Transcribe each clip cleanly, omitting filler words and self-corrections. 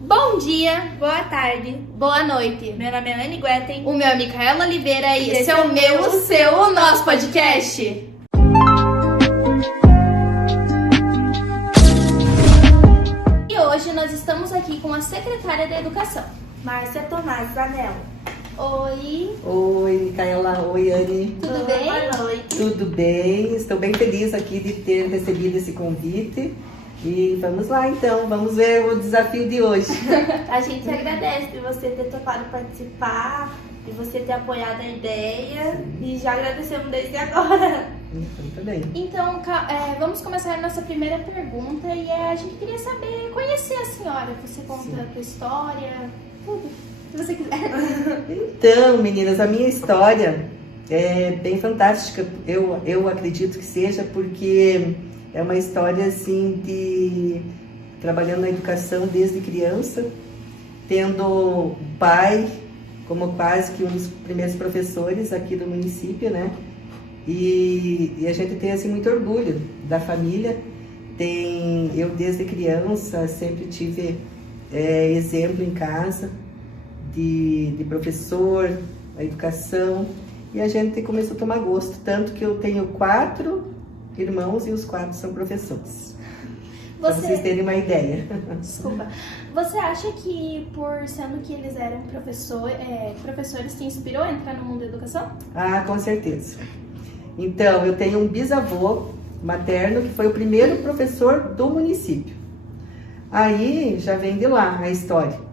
Bom dia, Boa tarde, boa noite. meu nome é Anne Guetem. O meu é Micaela Oliveira e esse é o meu, o seu, o nosso podcast. E hoje nós estamos aqui com a secretária da Educação. Márcia Tomás Zanel. Oi, Oi, Micaela. Oi, Anne. tudo bem? Boa noite. Tudo bem? Estou bem feliz aqui de ter recebido esse convite. E vamos lá, então. Vamos ver o desafio de hoje. A gente agradece de você ter topado participar, de você ter apoiado a ideia e já agradecemos desde agora. Então, tá bem. Então, vamos começar a nossa primeira pergunta e a gente queria saber, conhecer a senhora. Você conta a tua história, tudo, se você quiser. Então, meninas, a minha história é bem fantástica. Eu acredito que seja porque é uma história assim de trabalhando na educação desde criança, tendo o pai como quase que um dos primeiros professores aqui do município, né? E a gente tem assim muito orgulho da família. Eu desde criança sempre tive exemplo em casa de professor, a educação, e a gente começou a tomar gosto, tanto que eu tenho 4 irmãos e os 4 são professores. Para vocês terem uma ideia. Desculpa. Você acha que por sendo que eles eram professores te inspirou a entrar no mundo da educação? Ah, com certeza. Então, eu tenho um bisavô materno que foi o primeiro professor do município. Aí já vem de lá a história.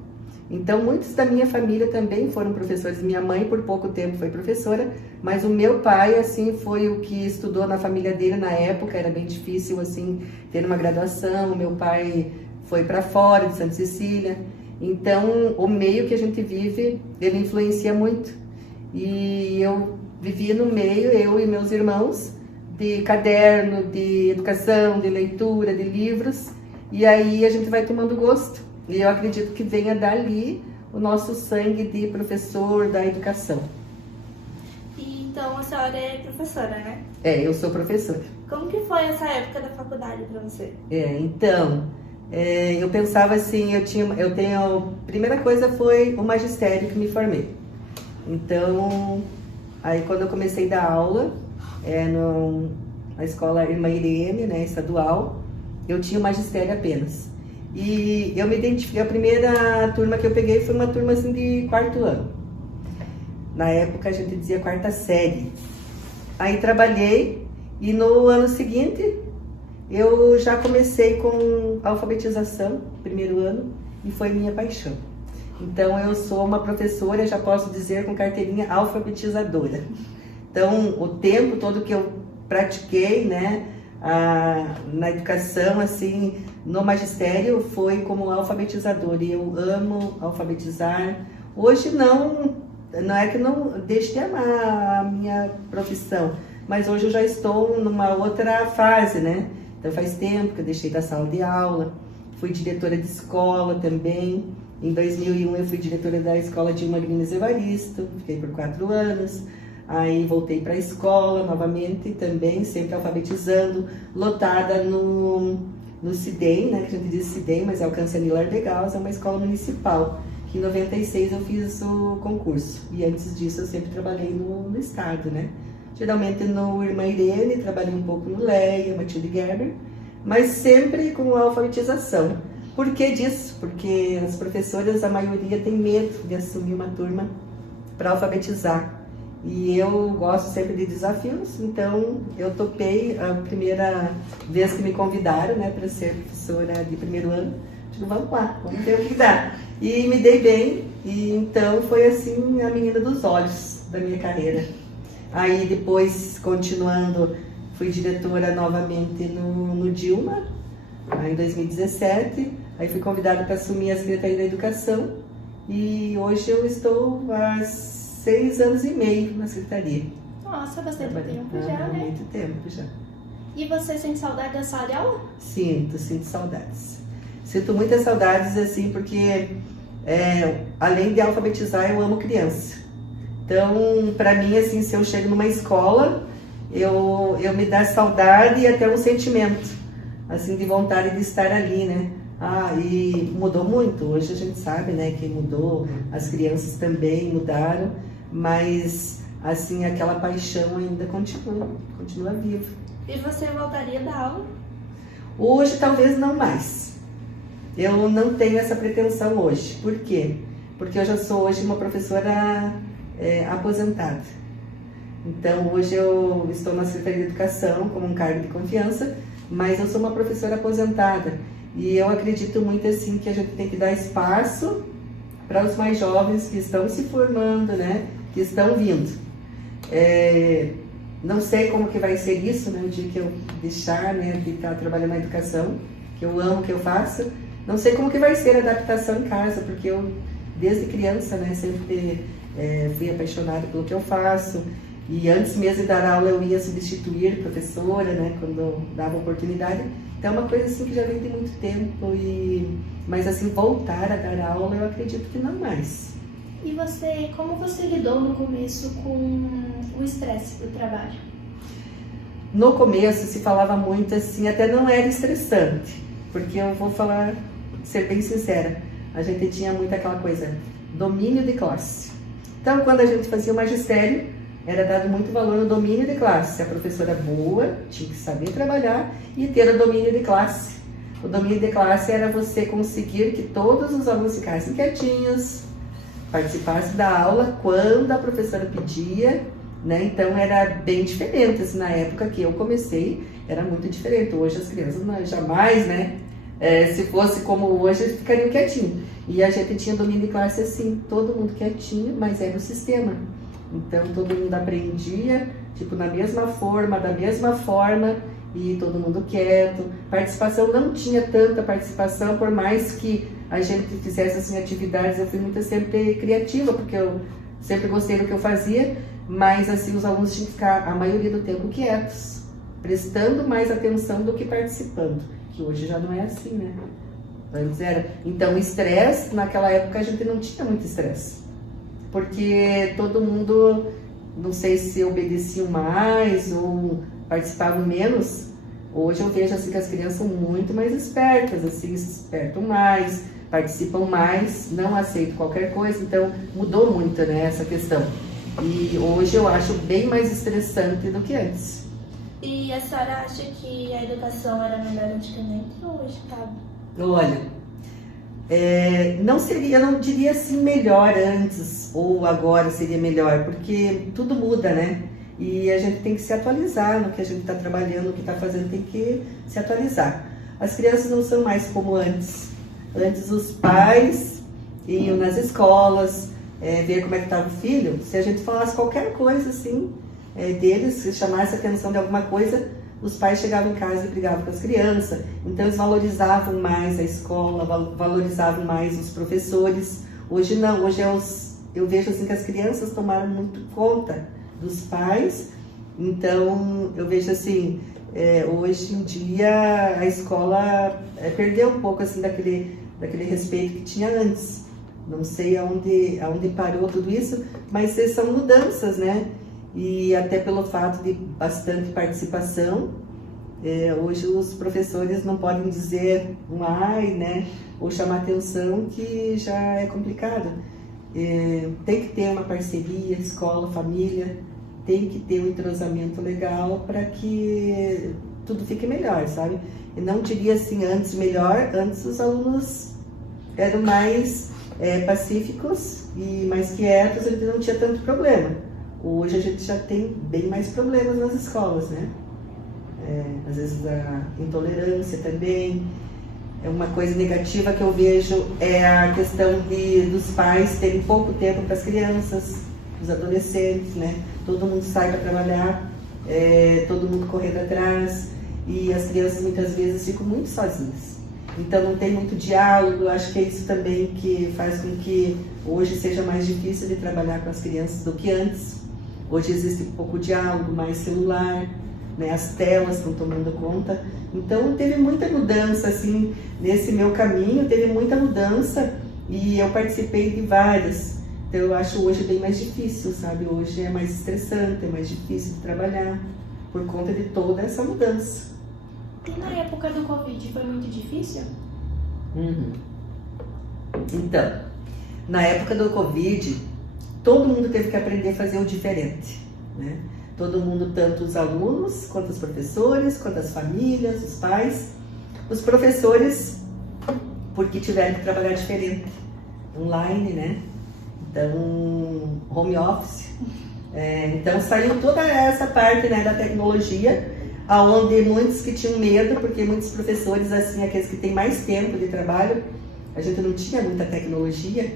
Então, muitos da minha família também foram professores. Minha mãe, por pouco tempo, foi professora, mas o meu pai, assim, foi o que estudou na família dele na época. Era bem difícil, assim, ter uma graduação. O meu pai foi para fora, de Santa Cecília. Então, o meio que a gente vive, ele influencia muito. E eu vivia no meio, eu e meus irmãos, de caderno, de educação, de leitura, de livros. E aí a gente vai tomando gosto. E eu acredito que venha dali o nosso sangue de professor da educação. E então a senhora é professora, né? Eu sou professora. Como que foi essa época da faculdade para você? Eu pensava assim, a primeira coisa foi o magistério que me formei. Então, aí quando eu comecei a dar aula, na escola Irmã Irene, né, estadual, eu tinha o magistério apenas. E eu me identifiquei, a primeira turma que eu peguei foi uma turma assim de 4º ano. Na época a gente dizia 4ª série. Aí trabalhei e no ano seguinte eu já comecei com alfabetização, 1º ano, e foi minha paixão. Então eu sou uma professora, já posso dizer, com carteirinha alfabetizadora. Então o tempo todo que eu pratiquei, né, na educação, assim, no magistério, foi como alfabetizadora. E eu amo alfabetizar. Hoje não é que não deixe de amar a minha profissão, mas hoje eu já estou numa outra fase, né? Então faz tempo que eu deixei da sala de aula, fui diretora de escola também. Em 2001 eu fui diretora da escola de Magrines Evaristo, fiquei por 4 anos. Aí voltei para a escola novamente também, sempre alfabetizando, lotada no CIDEM, né, que a gente diz CIDEM, mas é o Cansanil Arbegaus, é uma escola municipal, que em 96 eu fiz o concurso. E antes disso eu sempre trabalhei no estado, né? Geralmente no Irmã Irene, trabalhei um pouco no Leia, Matilde Gerber, mas sempre com alfabetização. Por que disso? Porque as professoras, a maioria, tem medo de assumir uma turma para alfabetizar. E eu gosto sempre de desafios, então eu topei a primeira vez que me convidaram, né, para ser professora de 1º ano. Digo, vamos lá, vamos ver o que dá. E me dei bem, e então foi assim a menina dos olhos da minha carreira. Aí depois, continuando, fui diretora novamente no Dilma, em 2017. Aí fui convidada para assumir a Secretaria da Educação, e hoje eu estou há 6 anos e meio na secretaria. Nossa, bastante tempo já, né? Muito tempo já. E você sente saudade da sala de aula? Sinto saudades. Sinto muitas saudades, assim, porque além de alfabetizar, eu amo criança. Então, para mim, assim, se eu chego numa escola, eu me dá saudade e até um sentimento, assim, de vontade de estar ali, né? Ah, e mudou muito. Hoje a gente sabe, né, que mudou, as crianças também mudaram, mas assim, aquela paixão ainda continua viva. E você voltaria da aula? Hoje talvez não mais. Eu não tenho essa pretensão hoje. Por quê? Porque eu já sou hoje uma professora aposentada. Então hoje eu estou na Secretaria de Educação como um cargo de confiança, mas eu sou uma professora aposentada. E eu acredito muito assim que a gente tem que dar espaço para os mais jovens que estão se formando, né? Que estão vindo. Não sei como que vai ser isso, né? O dia que eu deixar, né, de estar trabalhando na educação, que eu amo o que eu faço. Não sei como que vai ser a adaptação em casa, porque eu, desde criança, né, sempre fui apaixonada pelo que eu faço. E antes mesmo de dar aula, eu ia substituir professora, né, quando dava oportunidade. Então é uma coisa assim que já vem de muito tempo, mas assim, voltar a dar aula, eu acredito que não mais. E você, como você lidou no começo com o estresse do trabalho? No começo se falava muito assim, até não era estressante, porque eu vou falar, ser bem sincera, a gente tinha muito aquela coisa, domínio de classe. Então quando a gente fazia o magistério, era dado muito valor no domínio de classe. A professora boa tinha que saber trabalhar e ter o domínio de classe. O domínio de classe era você conseguir que todos os alunos ficassem quietinhos, participassem da aula quando a professora pedia, né? Então era bem diferente, assim, na época que eu comecei, era muito diferente. Hoje as crianças jamais, né? Se fosse como hoje, eles ficariam quietinhos. E a gente tinha domínio de classe assim, todo mundo quietinho, mas era o sistema. Então todo mundo aprendia, tipo, na mesma forma, da mesma forma, e todo mundo quieto. Participação, não tinha tanta participação, por mais que a gente fizesse assim, atividades, eu fui muito sempre criativa, porque eu sempre gostei do que eu fazia, mas assim, os alunos tinham que ficar a maioria do tempo quietos, prestando mais atenção do que participando, que hoje já não é assim, né? Antes era. Então o estresse, naquela época a gente não tinha muito estresse, porque todo mundo, não sei se obedeciam mais ou participavam menos. Hoje eu vejo assim que as crianças são muito mais espertas, assim, se espertam mais, participam mais, não aceitam qualquer coisa, então mudou muito, né, essa questão. E hoje eu acho bem mais estressante do que antes. E a senhora acha que a educação era melhor antigamente ou hoje tá? Olha, não diria assim melhor antes ou agora seria melhor, porque tudo muda, né? E a gente tem que se atualizar no que a gente está trabalhando, no que está fazendo, tem que se atualizar. As crianças não são mais como antes. Antes os pais iam nas escolas, ver como é que estava o filho. Se a gente falasse qualquer coisa assim, deles, se chamasse a atenção de alguma coisa, os pais chegavam em casa e brigavam com as crianças. Então eles valorizavam mais a escola, valorizavam mais os professores. Hoje não, hoje eu vejo assim que as crianças tomaram muito conta dos pais. Então eu vejo assim, hoje em dia a escola perdeu um pouco assim daquele respeito que tinha antes. Não sei aonde parou tudo isso, mas são mudanças, né? E até pelo fato de bastante participação, hoje os professores não podem dizer um ai, né? Ou chamar atenção, que já é complicado. Tem que ter uma parceria, escola, família, tem que ter um entrosamento legal para que tudo fique melhor, sabe? E não diria assim, antes melhor, antes os alunos eram mais pacíficos e mais quietos, ele não tinha tanto problema. Hoje a gente já tem bem mais problemas nas escolas, né? Às vezes a intolerância também. Uma coisa negativa que eu vejo é a questão dos pais terem pouco tempo para as crianças, os adolescentes, né? Todo mundo sai para trabalhar, todo mundo correndo atrás, e as crianças muitas vezes ficam muito sozinhas. Então não tem muito diálogo. Acho que é isso também que faz com que hoje seja mais difícil de trabalhar com as crianças do que antes. Hoje existe pouco diálogo, mais celular, né? As telas estão tomando conta. Então teve muita mudança assim, nesse meu caminho, teve muita mudança e eu participei de várias. Então eu acho hoje bem mais difícil, sabe? Hoje é mais estressante, é mais difícil de trabalhar por conta de toda essa mudança. E na época do Covid foi muito difícil? Uhum. Então, na época do Covid, todo mundo teve que aprender a fazer o diferente, né? Todo mundo, tanto os alunos, quanto os professores, quanto as famílias, os pais. Os professores, porque tiveram que trabalhar diferente, online, né? Então, home office. Então, saiu toda essa parte, né, da tecnologia, onde muitos que tinham medo, porque muitos professores, assim, aqueles que têm mais tempo de trabalho, a gente não tinha muita tecnologia.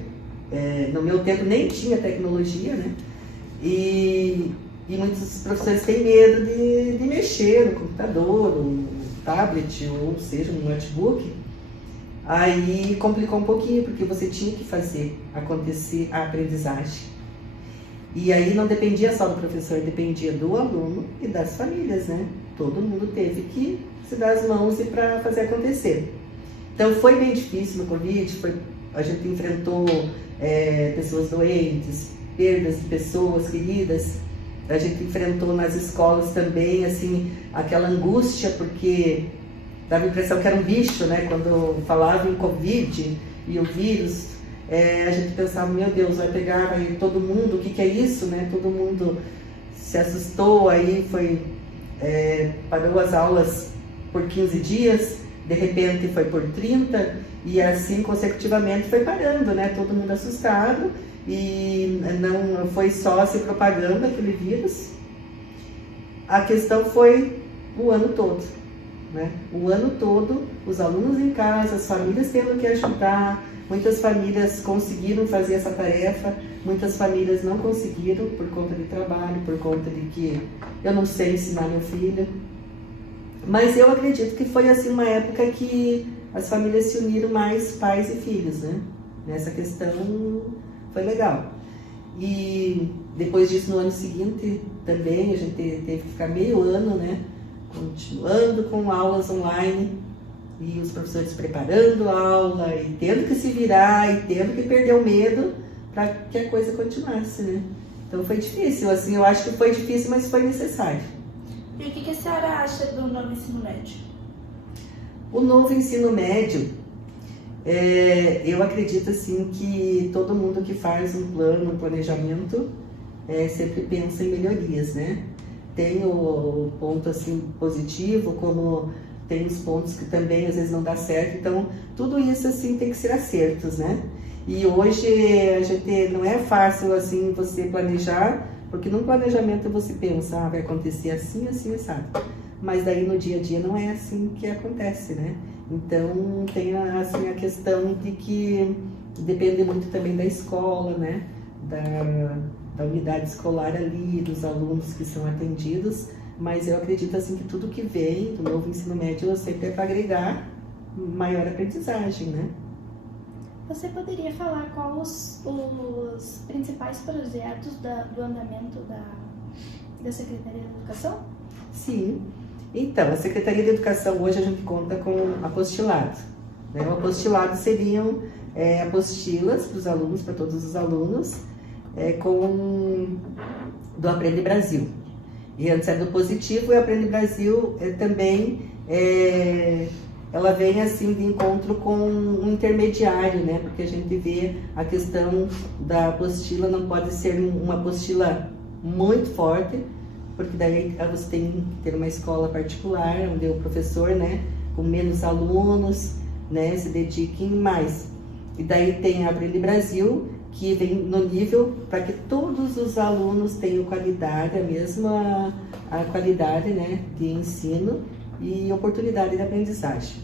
No meu tempo nem tinha tecnologia, né? E muitos professores têm medo de mexer no computador, no tablet, ou seja, no notebook. Aí complicou um pouquinho, porque você tinha que fazer acontecer a aprendizagem. E aí não dependia só do professor, dependia do aluno e das famílias, né? Todo mundo teve que se dar as mãos e para fazer acontecer. Então foi bem difícil no Covid, a gente enfrentou pessoas doentes, perdas de pessoas queridas. A gente enfrentou nas escolas também, assim, aquela angústia, porque dava a impressão que era um bicho, né? Quando falava em Covid e o vírus, a gente pensava, meu Deus, vai pegar aí todo mundo, o que que é isso, né? Todo mundo se assustou, aí parou as aulas por 15 dias, de repente foi por 30, e assim consecutivamente foi parando, né? Todo mundo assustado. E não foi só se propagando aquele vírus, a questão foi o ano todo, né? O ano todo, os alunos em casa, as famílias tendo que ajudar, muitas famílias conseguiram fazer essa tarefa, muitas famílias não conseguiram por conta de trabalho, por conta de que eu não sei ensinar meu filho. Mas eu acredito que foi assim uma época que as famílias se uniram mais, pais e filhos, né? Nessa questão foi legal. E depois disso, no ano seguinte, também a gente teve que ficar meio ano, né? Continuando com aulas online, e os professores preparando a aula, e tendo que se virar, e tendo que perder o medo para que a coisa continuasse, né? Então foi difícil, assim, eu acho que foi difícil, mas foi necessário. E o que a senhora acha do novo ensino médio? O novo ensino médio, eu acredito assim que todo mundo que faz um plano, um planejamento, sempre pensa em melhorias, né? Tem o ponto assim positivo, como tem os pontos que também às vezes não dá certo, então tudo isso assim tem que ser acertos, né? E hoje a gente não é fácil assim você planejar, porque no planejamento você pensa, vai acontecer assim, assim, assado. Mas daí no dia a dia não é assim que acontece, né? Então tem assim a questão de que depende muito também da escola, né? Da unidade escolar ali, dos alunos que são atendidos, mas eu acredito assim que tudo que vem do novo ensino médio sempre é para agregar maior aprendizagem, né? Você poderia falar quais os principais projetos do andamento da Secretaria de Educação? Sim. Então, a Secretaria de Educação hoje a gente conta com apostilado. Né? O apostilado seriam apostilas para os alunos, para todos os alunos, do Aprende Brasil. E antes era do positivo, e o Aprende Brasil também, ela vem assim de encontro com um intermediário, né? Porque a gente vê a questão da apostila, não pode ser uma apostila muito forte, porque daí você tem que ter uma escola particular, onde o professor, né, com menos alunos, né, se dediquem mais. E daí tem a Aprende Brasil, que vem no nível para que todos os alunos tenham qualidade, a mesma qualidade, né, de ensino e oportunidade de aprendizagem.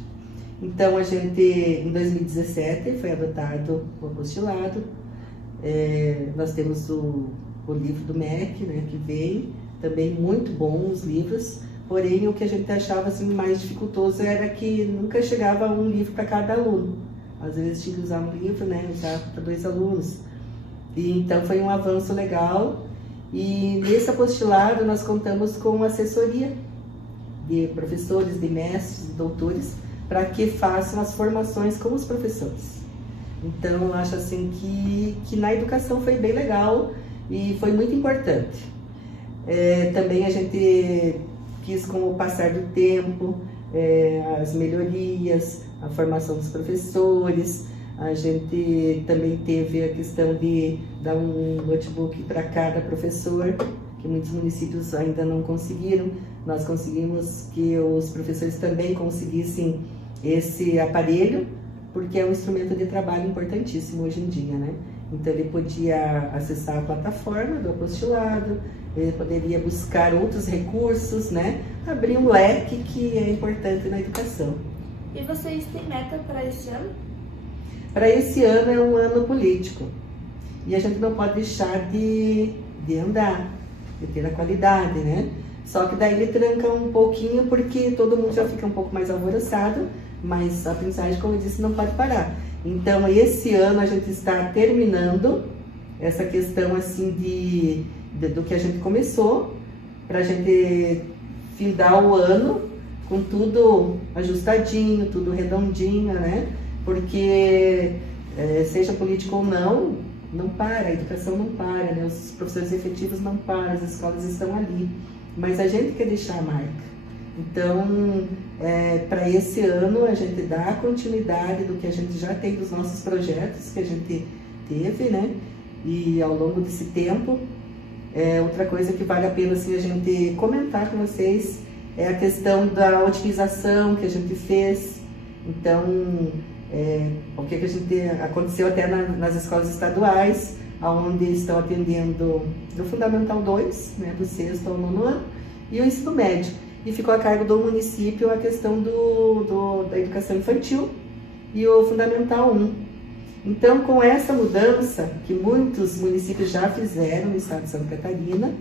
Então, a gente, em 2017, foi adotado o apostilado. Nós temos o livro do MEC, né, que vem, também muito bom os livros, porém o que a gente achava assim, mais dificultoso era que nunca chegava um livro para cada aluno. Às vezes tinha que usar um livro, né, usar para 2 alunos. E, então foi um avanço legal, e nesse apostilado nós contamos com assessoria de professores, de mestres, de doutores, para que façam as formações com os professores. Então eu acho assim que na educação foi bem legal e foi muito importante. Também a gente quis, com o passar do tempo, as melhorias, a formação dos professores. A gente também teve a questão de dar um notebook para cada professor, que muitos municípios ainda não conseguiram. Nós conseguimos que os professores também conseguissem esse aparelho, porque é um instrumento de trabalho importantíssimo hoje em dia, né? Então ele podia acessar a plataforma do apostilado, ele poderia buscar outros recursos, né? Abrir um leque que é importante na educação. E vocês têm meta para esse ano? Para esse ano é um ano político e a gente não pode deixar de andar, de ter a qualidade, né? Só que daí ele tranca um pouquinho porque todo mundo já fica um pouco mais alvoroçado, mas a aprendizagem, como eu disse, não pode parar. Então esse ano a gente está terminando essa questão assim do que a gente começou, para a gente findar o ano com tudo ajustadinho, tudo redondinho, né? Porque seja político ou não para, a educação não para, né? Os professores efetivos não param, as escolas estão ali, mas a gente quer deixar a marca. Então, para esse ano a gente dá continuidade do que a gente já tem dos nossos projetos que a gente teve, né? E ao longo desse tempo, outra coisa que vale a pena assim, a gente comentar com vocês é a questão da otimização que a gente fez. Então, o que a gente aconteceu até nas escolas estaduais, onde estão atendendo do Fundamental 2, né, do 6º ao 9º ano, e o ensino médio. E ficou a cargo do município a questão da educação infantil e o Fundamental 1. Então, com essa mudança, que muitos municípios já fizeram no estado de Santa Catarina,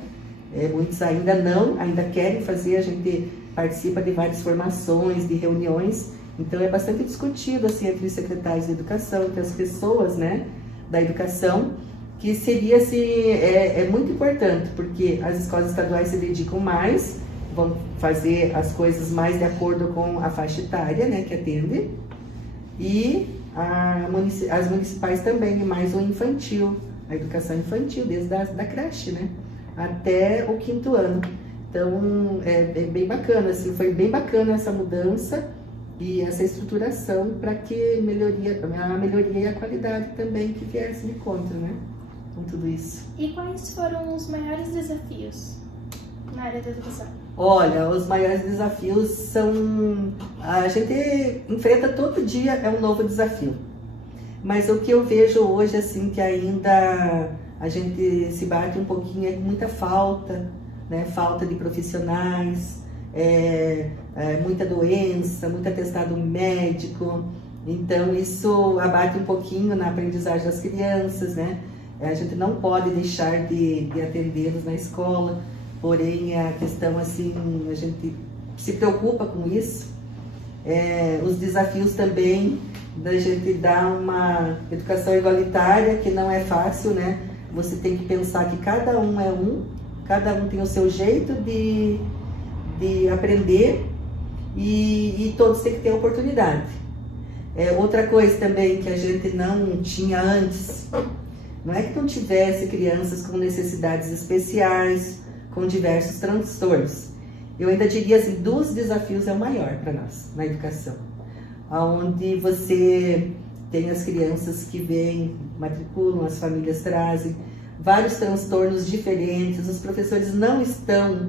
muitos ainda querem fazer, a gente participa de várias formações, de reuniões. Então é bastante discutido assim, entre os secretários de educação, entre as pessoas, né, da educação, que seria assim, é muito importante, porque as escolas estaduais se dedicam mais, vão fazer as coisas mais de acordo com a faixa etária, né, que atende, e as municipais também, mais o infantil, a educação infantil, desde da creche, né, até o 5º ano. Então é bem bacana, assim, foi bem bacana essa mudança e essa estruturação para que a melhoria e a qualidade também que viesse de encontro, né, com tudo isso. E quais foram os maiores desafios na área da educação? Olha, os maiores desafios são... A gente enfrenta todo dia, é um novo desafio. Mas o que eu vejo hoje, assim, que ainda a gente se bate um pouquinho é muita falta, né, falta de profissionais, muita doença, muito atestado médico. Então isso abate um pouquinho na aprendizagem das crianças, né? A gente não pode deixar de atendê-los na escola, porém a questão assim, a gente se preocupa com isso. Os desafios também da gente dar uma educação igualitária, que não é fácil, né? Você tem que pensar que cada um tem o seu jeito de aprender e todos têm que ter oportunidade. Outra coisa também que a gente não tinha antes, não é que não tivesse crianças com necessidades especiais, com diversos transtornos. Eu ainda diria assim, dos desafios é o maior para nós na educação, onde você tem as crianças que vêm, matriculam, as famílias trazem vários transtornos diferentes, os professores não estão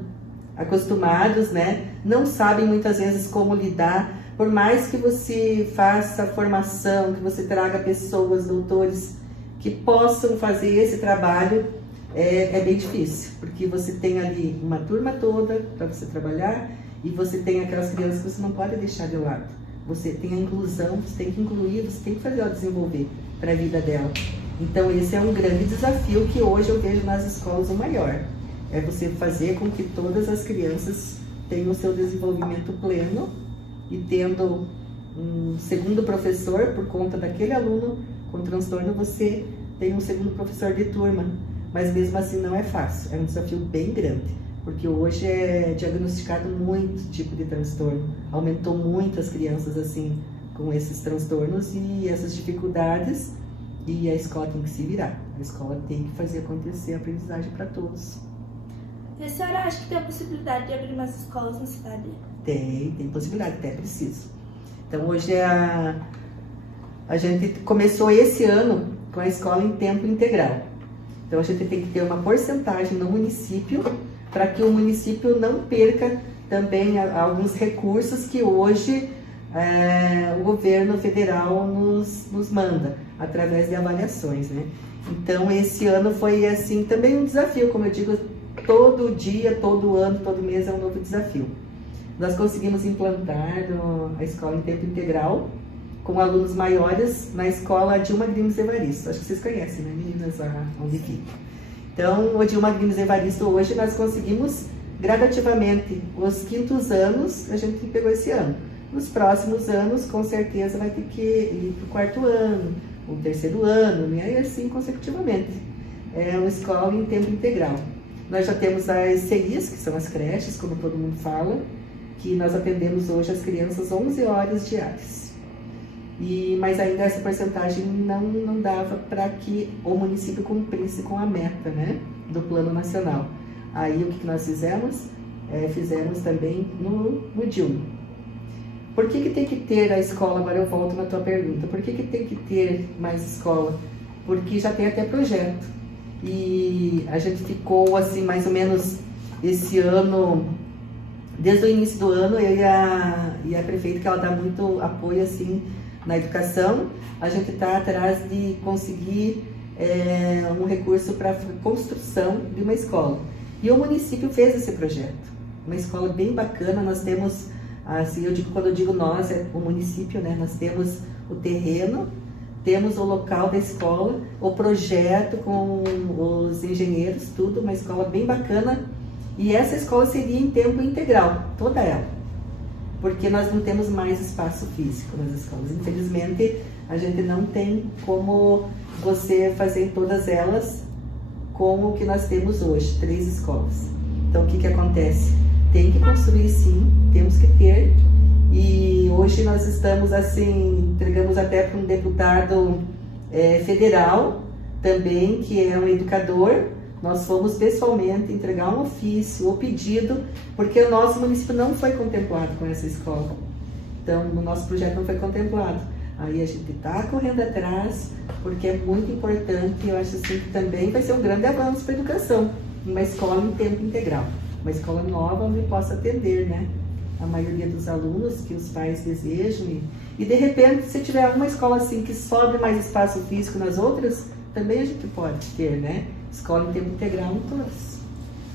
acostumados, né? Não sabem muitas vezes como lidar, por mais que você faça formação, que você traga pessoas, doutores, que possam fazer esse trabalho, é bem difícil, porque você tem ali uma turma toda para você trabalhar e você tem aquelas crianças que você não pode deixar de lado. Você tem a inclusão, você tem que incluir, você tem que fazer ela desenvolver para a vida dela. Então esse é um grande desafio que hoje eu vejo nas escolas o maior. É você fazer com que todas as crianças tenham o seu desenvolvimento pleno e tendo um segundo professor, por conta daquele aluno com transtorno, você tem um segundo professor de turma. Mas mesmo assim não é fácil, é um desafio bem grande, porque hoje é diagnosticado muito tipo de transtorno. Aumentou muito as crianças assim com esses transtornos e essas dificuldades, e a escola tem que se virar. A escola tem que fazer acontecer a aprendizagem para todos. E a senhora acha que tem a possibilidade de abrir mais escolas na cidade? Tem possibilidade, até preciso. Então hoje a gente começou esse ano com a escola em tempo integral. Então a gente tem que ter uma porcentagem no município para que o município não perca também alguns recursos que hoje o governo federal nos manda através de avaliações, né? Então esse ano foi assim também um desafio, como eu digo, todo dia, todo ano, todo mês é um novo desafio. Nós conseguimos implantar a escola em tempo integral com alunos maiores na escola Dilma Grimes Evaristo. Acho que vocês conhecem, né, meninas, onde fica. Então, o Dilma Grimes Evaristo, hoje nós conseguimos gradativamente. Os 5º anos, a gente pegou esse ano. Nos próximos anos, com certeza, vai ter que ir para o 4º ano, o 3º ano, e aí assim consecutivamente. É uma escola em tempo integral. Nós já temos as CIs, que são as creches, como todo mundo fala, que nós atendemos hoje as crianças 11 horas diárias. Mas ainda essa porcentagem não dava para que o município cumprisse com a meta, né, do Plano Nacional. Aí o que nós fizemos? Fizemos também no Dilma. Por que tem que ter a escola? Agora eu volto na tua pergunta. Por que tem que ter mais escola? Porque já tem até projeto. E a gente ficou assim, mais ou menos esse ano, desde o início do ano, eu e a prefeita, que ela dá muito apoio assim na educação, a gente está atrás de conseguir um recurso para a construção de uma escola. E o município fez esse projeto, uma escola bem bacana. Nós temos, assim, quando eu digo nós, é o município, né? Nós temos o terreno, temos o local da escola, o projeto com os engenheiros, tudo, uma escola bem bacana. E essa escola seria em tempo integral, toda ela, porque nós não temos mais espaço físico nas escolas. Infelizmente, a gente não tem como você fazer todas elas com o que nós temos hoje, 3 escolas. Então, o que acontece? Tem que construir sim, temos que ter. E hoje nós estamos assim, entregamos até para um deputado federal também, que é um educador. Nós fomos pessoalmente entregar um ofício, o pedido, porque o nosso município não foi contemplado com essa escola. Então, o nosso projeto não foi contemplado. Aí a gente está correndo atrás, porque é muito importante. Eu acho assim que também vai ser um grande avanço para a educação. Uma escola em tempo integral. Uma escola nova onde possa atender, né, a maioria dos alunos que os pais desejam. E de repente, se tiver uma escola assim que sobre mais espaço físico nas outras, também a gente pode ter, né? Escola em tempo integral em todas.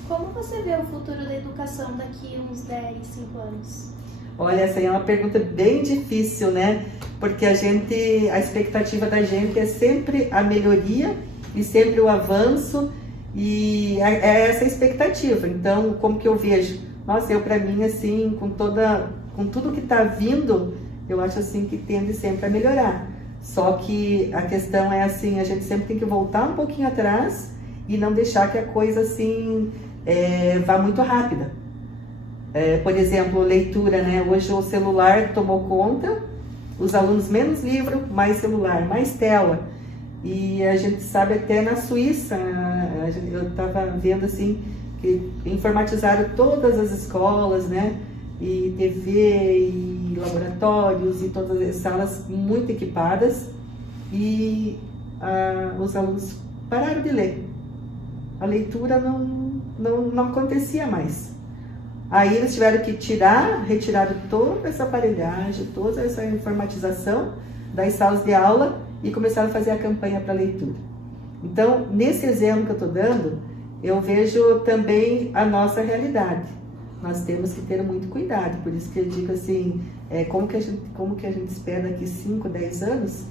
Como você vê o futuro da educação daqui a uns 10, 5 anos? Olha, essa aí é uma pergunta bem difícil, né? Porque a expectativa da gente é sempre a melhoria e sempre o avanço, e é essa expectativa. Então, como que eu vejo? Nossa, para mim, assim, com tudo que está vindo, eu acho assim que tende sempre a melhorar. Só que a questão é assim, a gente sempre tem que voltar um pouquinho atrás e não deixar que a coisa assim vá muito rápida. Por exemplo, leitura, né? Hoje o celular tomou conta, os alunos menos livro, mais celular, mais tela. E a gente sabe até na Suíça, eu estava vendo assim, que informatizaram todas as escolas, né? E TV, e laboratórios, e todas as salas muito equipadas, e os alunos pararam de ler. A leitura não acontecia mais. Aí eles tiveram que retiraram toda essa aparelhagem, toda essa informatização das salas de aula e começaram a fazer a campanha para leitura. Então, nesse exemplo que eu estou dando, eu vejo também a nossa realidade. Nós temos que ter muito cuidado, por isso que eu digo assim, como que a gente espera daqui 5, 10 anos,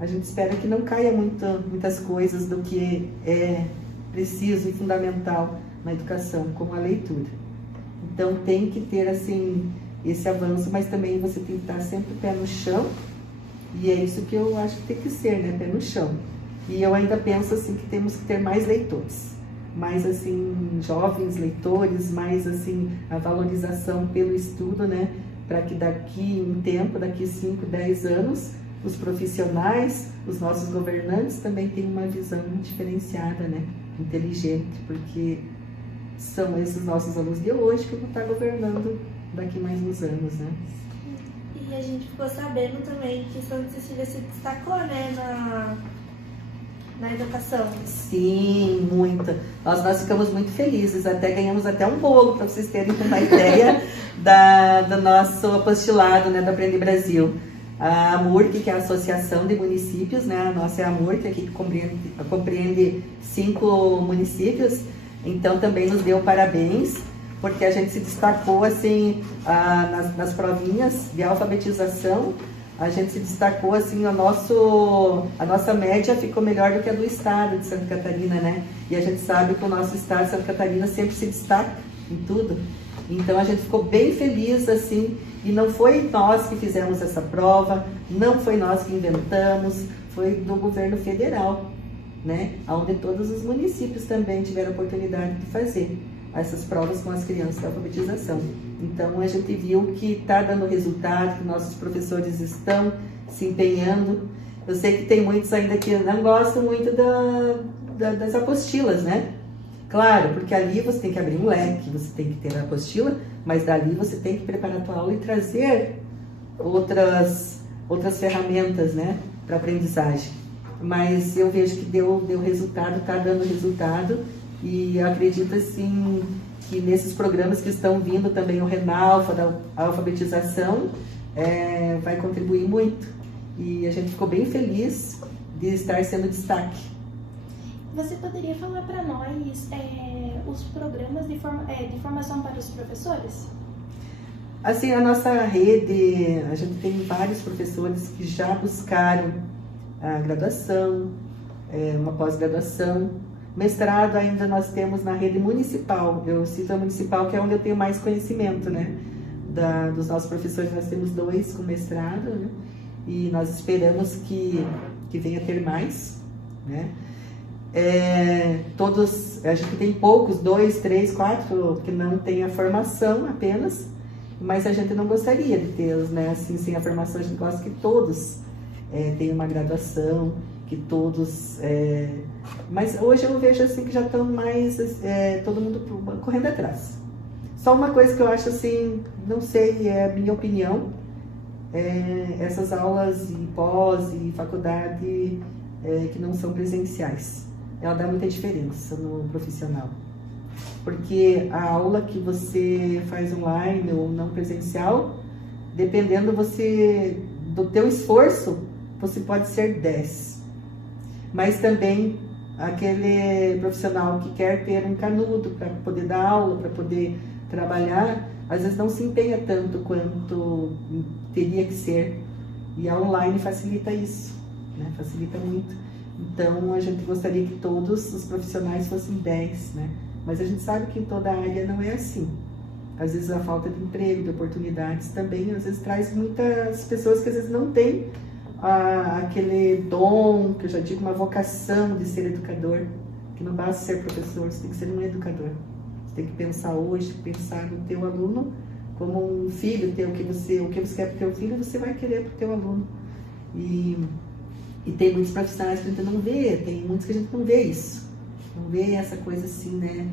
a gente espera que não caia muitas coisas do que é preciso e fundamental na educação, como a leitura. Então tem que ter assim esse avanço, mas também você tem que estar sempre pé no chão, e é isso que eu acho que tem que ser, né? Pé no chão. E eu ainda penso assim que temos que ter mais leitores, mais assim jovens leitores, mais assim a valorização pelo estudo, né? Para que daqui um tempo, daqui 5, 10 anos, os profissionais, os nossos governantes também tenham uma visão diferenciada, né? Inteligente, porque são esses nossos alunos de hoje que vão estar governando daqui mais uns anos, né? E a gente ficou sabendo também que Santa Cecília se destacou, né, na educação. Sim, muito. Nós ficamos muito felizes, até ganhamos até um bolo, para vocês terem uma ideia do nosso apostolado, né, do Aprender Brasil. A AMURC, que é a Associação de Municípios, né, a nossa é a AMURC, aqui que compreende 5 municípios, então também nos deu parabéns, porque a gente se destacou assim, nas provinhas de alfabetização. A gente se destacou assim, a nossa média ficou melhor do que a do estado de Santa Catarina, né? E a gente sabe que o nosso estado de Santa Catarina sempre se destaca em tudo. Então a gente ficou bem feliz assim, e não foi nós que fizemos essa prova, não foi nós que inventamos, foi do governo federal, né? Onde todos os municípios também tiveram a oportunidade de fazer essas provas com as crianças da alfabetização. Então a gente viu que está dando resultado, que nossos professores estão se empenhando. Eu sei que tem muitos ainda que não gostam muito das apostilas, né? Claro, porque ali você tem que abrir um leque, você tem que ter a apostila, mas dali você tem que preparar a tua aula e trazer outras ferramentas, né, para aprendizagem. Mas eu vejo que deu resultado, está dando resultado, e eu acredito assim que nesses programas que estão vindo também o Renalfa, da alfabetização, vai contribuir muito. E a gente ficou bem feliz de estar sendo destaque. Você poderia falar para nós os programas de formação para os professores? Assim, a nossa rede, a gente tem vários professores que já buscaram a graduação, uma pós-graduação. Mestrado ainda nós temos na rede municipal. Eu cito a municipal, que é onde eu tenho mais conhecimento, né? Dos nossos professores, nós temos 2 com mestrado, né? E nós esperamos que venha a ter mais, né? A gente tem poucos, 2, 3, 4 que não têm a formação apenas, mas a gente não gostaria de tê-los, né? Assim, sem a formação, a gente gosta que todos tenham uma graduação, que todos... Mas hoje eu vejo assim que já estão mais, todo mundo correndo atrás. Só uma coisa que eu acho assim, não sei, é a minha opinião, essas aulas em pós e faculdade que não são presenciais. Ela dá muita diferença no profissional. Porque a aula que você faz online ou não presencial, dependendo do teu esforço, você pode ser 10. Mas também aquele profissional que quer ter um canudo para poder dar aula, para poder trabalhar, às vezes não se empenha tanto quanto teria que ser. E a online facilita isso, né? Facilita muito. Então, a gente gostaria que todos os profissionais fossem 10, né? Mas a gente sabe que em toda a área não é assim. Às vezes a falta de emprego, de oportunidades também, às vezes traz muitas pessoas que às vezes não têm aquele dom, que eu já digo, uma vocação de ser educador, que não basta ser professor, você tem que ser um educador. Você tem que pensar hoje, pensar no teu aluno como um filho teu, o que você quer para o teu filho, você vai querer para o teu aluno. E tem muitos profissionais que a gente não vê, tem muitos que a gente não vê isso. Não vê essa coisa assim, né?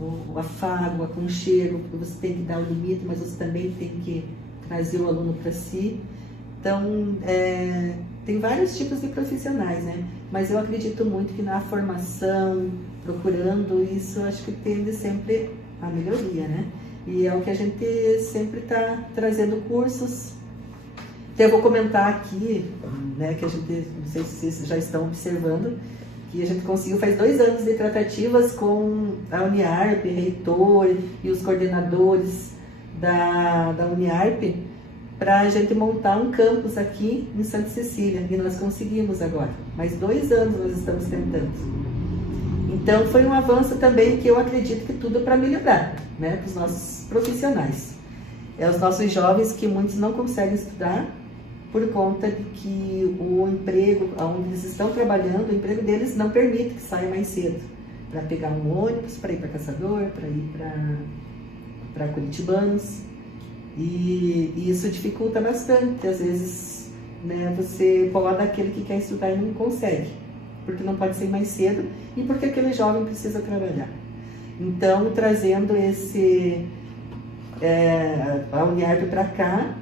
O afago, o aconchego, porque você tem que dar o limite, mas você também tem que trazer o aluno para si. Então, tem vários tipos de profissionais, né? Mas eu acredito muito que na formação, procurando isso, acho que tende sempre a melhoria, né? E é o que a gente sempre está trazendo cursos. Então, eu vou comentar aqui, né, que a gente, não sei se vocês já estão observando, que a gente conseguiu, faz 2 anos de tratativas com a Uniarp, reitor e os coordenadores da Uniarp, para a gente montar um campus aqui em Santa Cecília, e nós conseguimos agora. Mais 2 anos nós estamos tentando. Então foi um avanço também que eu acredito que tudo para melhorar, né, para os nossos profissionais. Os nossos jovens que muitos não conseguem estudar por conta de que o emprego, onde eles estão trabalhando, o emprego deles não permite que saiam mais cedo para pegar um ônibus, para ir para Caçador, para ir para Curitibanos. E isso dificulta bastante, às vezes, né, você poda aquele que quer estudar e não consegue, porque não pode ser mais cedo e porque aquele jovem precisa trabalhar. Então, trazendo a Uniarp para cá,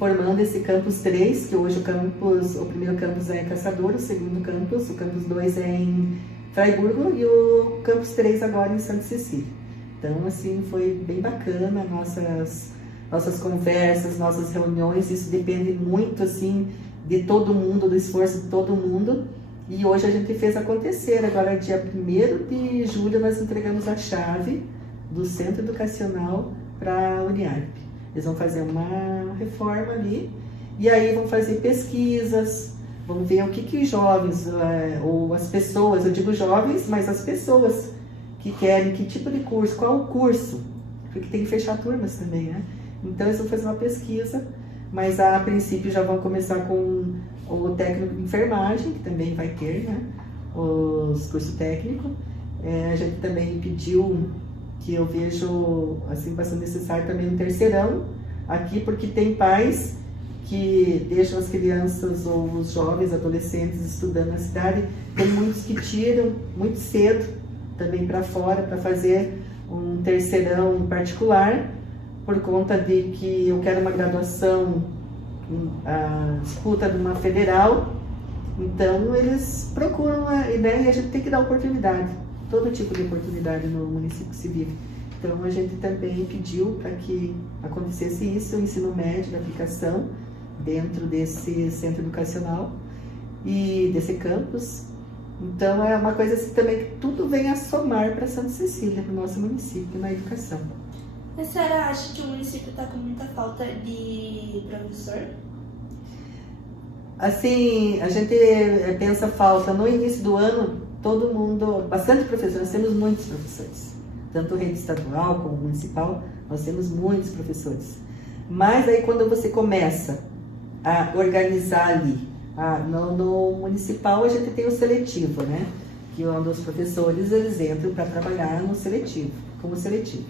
formando esse campus 3, que hoje o primeiro campus é em Caçador, o segundo campus, o campus 2 é em Fraiburgo e o campus 3 agora em Santa Cecília. Então, assim, foi bem bacana nossas conversas, nossas reuniões, isso depende muito, assim, de todo mundo, do esforço de todo mundo. E hoje a gente fez acontecer. Agora, dia 1º de julho, nós entregamos a chave do Centro Educacional para a Uniarp. Eles vão fazer uma reforma ali e aí vão fazer pesquisas, vão ver o que os jovens, ou as pessoas, eu digo jovens, mas as pessoas que querem, que tipo de curso, qual o curso, porque tem que fechar turmas também, né? Então eles vão fazer uma pesquisa, mas a princípio já vão começar com o técnico de enfermagem, que também vai ter, né? Os cursos técnicos. A gente também pediu, que eu vejo assim bastante necessário também um terceirão aqui, porque tem pais que deixam as crianças ou os jovens, adolescentes estudando na cidade, tem muitos que tiram muito cedo também para fora para fazer um terceirão particular, por conta de que eu quero uma graduação, a disputa de uma federal, então eles procuram, né, e a gente tem que dar oportunidade, todo tipo de oportunidade no município que se vive. Então a gente também pediu para que acontecesse isso, o ensino médio da aplicação dentro desse centro educacional e desse campus. Então é uma coisa assim também que tudo vem a somar para Santa Cecília, para o nosso município na educação. A senhora acha que o município está com muita falta de professor? Assim, a gente pensa falta no início do ano, todo mundo, bastante professores, nós temos muitos professores, tanto rede estadual como municipal, nós temos muitos professores. Mas aí quando você começa a organizar ali, no municipal a gente tem o seletivo, né? Que onde os professores eles entram para trabalhar no seletivo, como seletivo.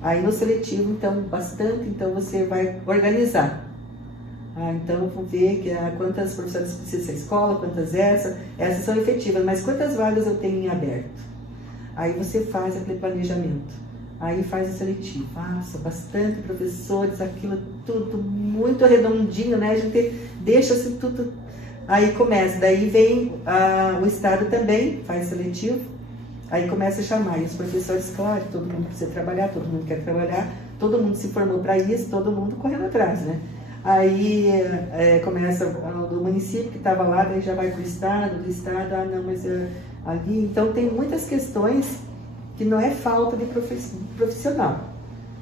Aí no seletivo, então, bastante, então você vai organizar. Então, vou ver quantas professores precisa essa escola, quantas essas são efetivas, mas quantas vagas eu tenho em aberto. Aí você faz aquele planejamento, aí faz o seletivo. São bastante professores, aquilo tudo muito redondinho, né? A gente deixa assim tudo, aí começa, daí vem o Estado também, faz seletivo, aí começa a chamar, e os professores, claro, todo mundo precisa trabalhar, todo mundo quer trabalhar, todo mundo se formou para isso, todo mundo correndo atrás, né? Aí começa do município que estava lá, daí já vai para o Estado, do Estado, não, mas ali. Então tem muitas questões que não é falta de profissional,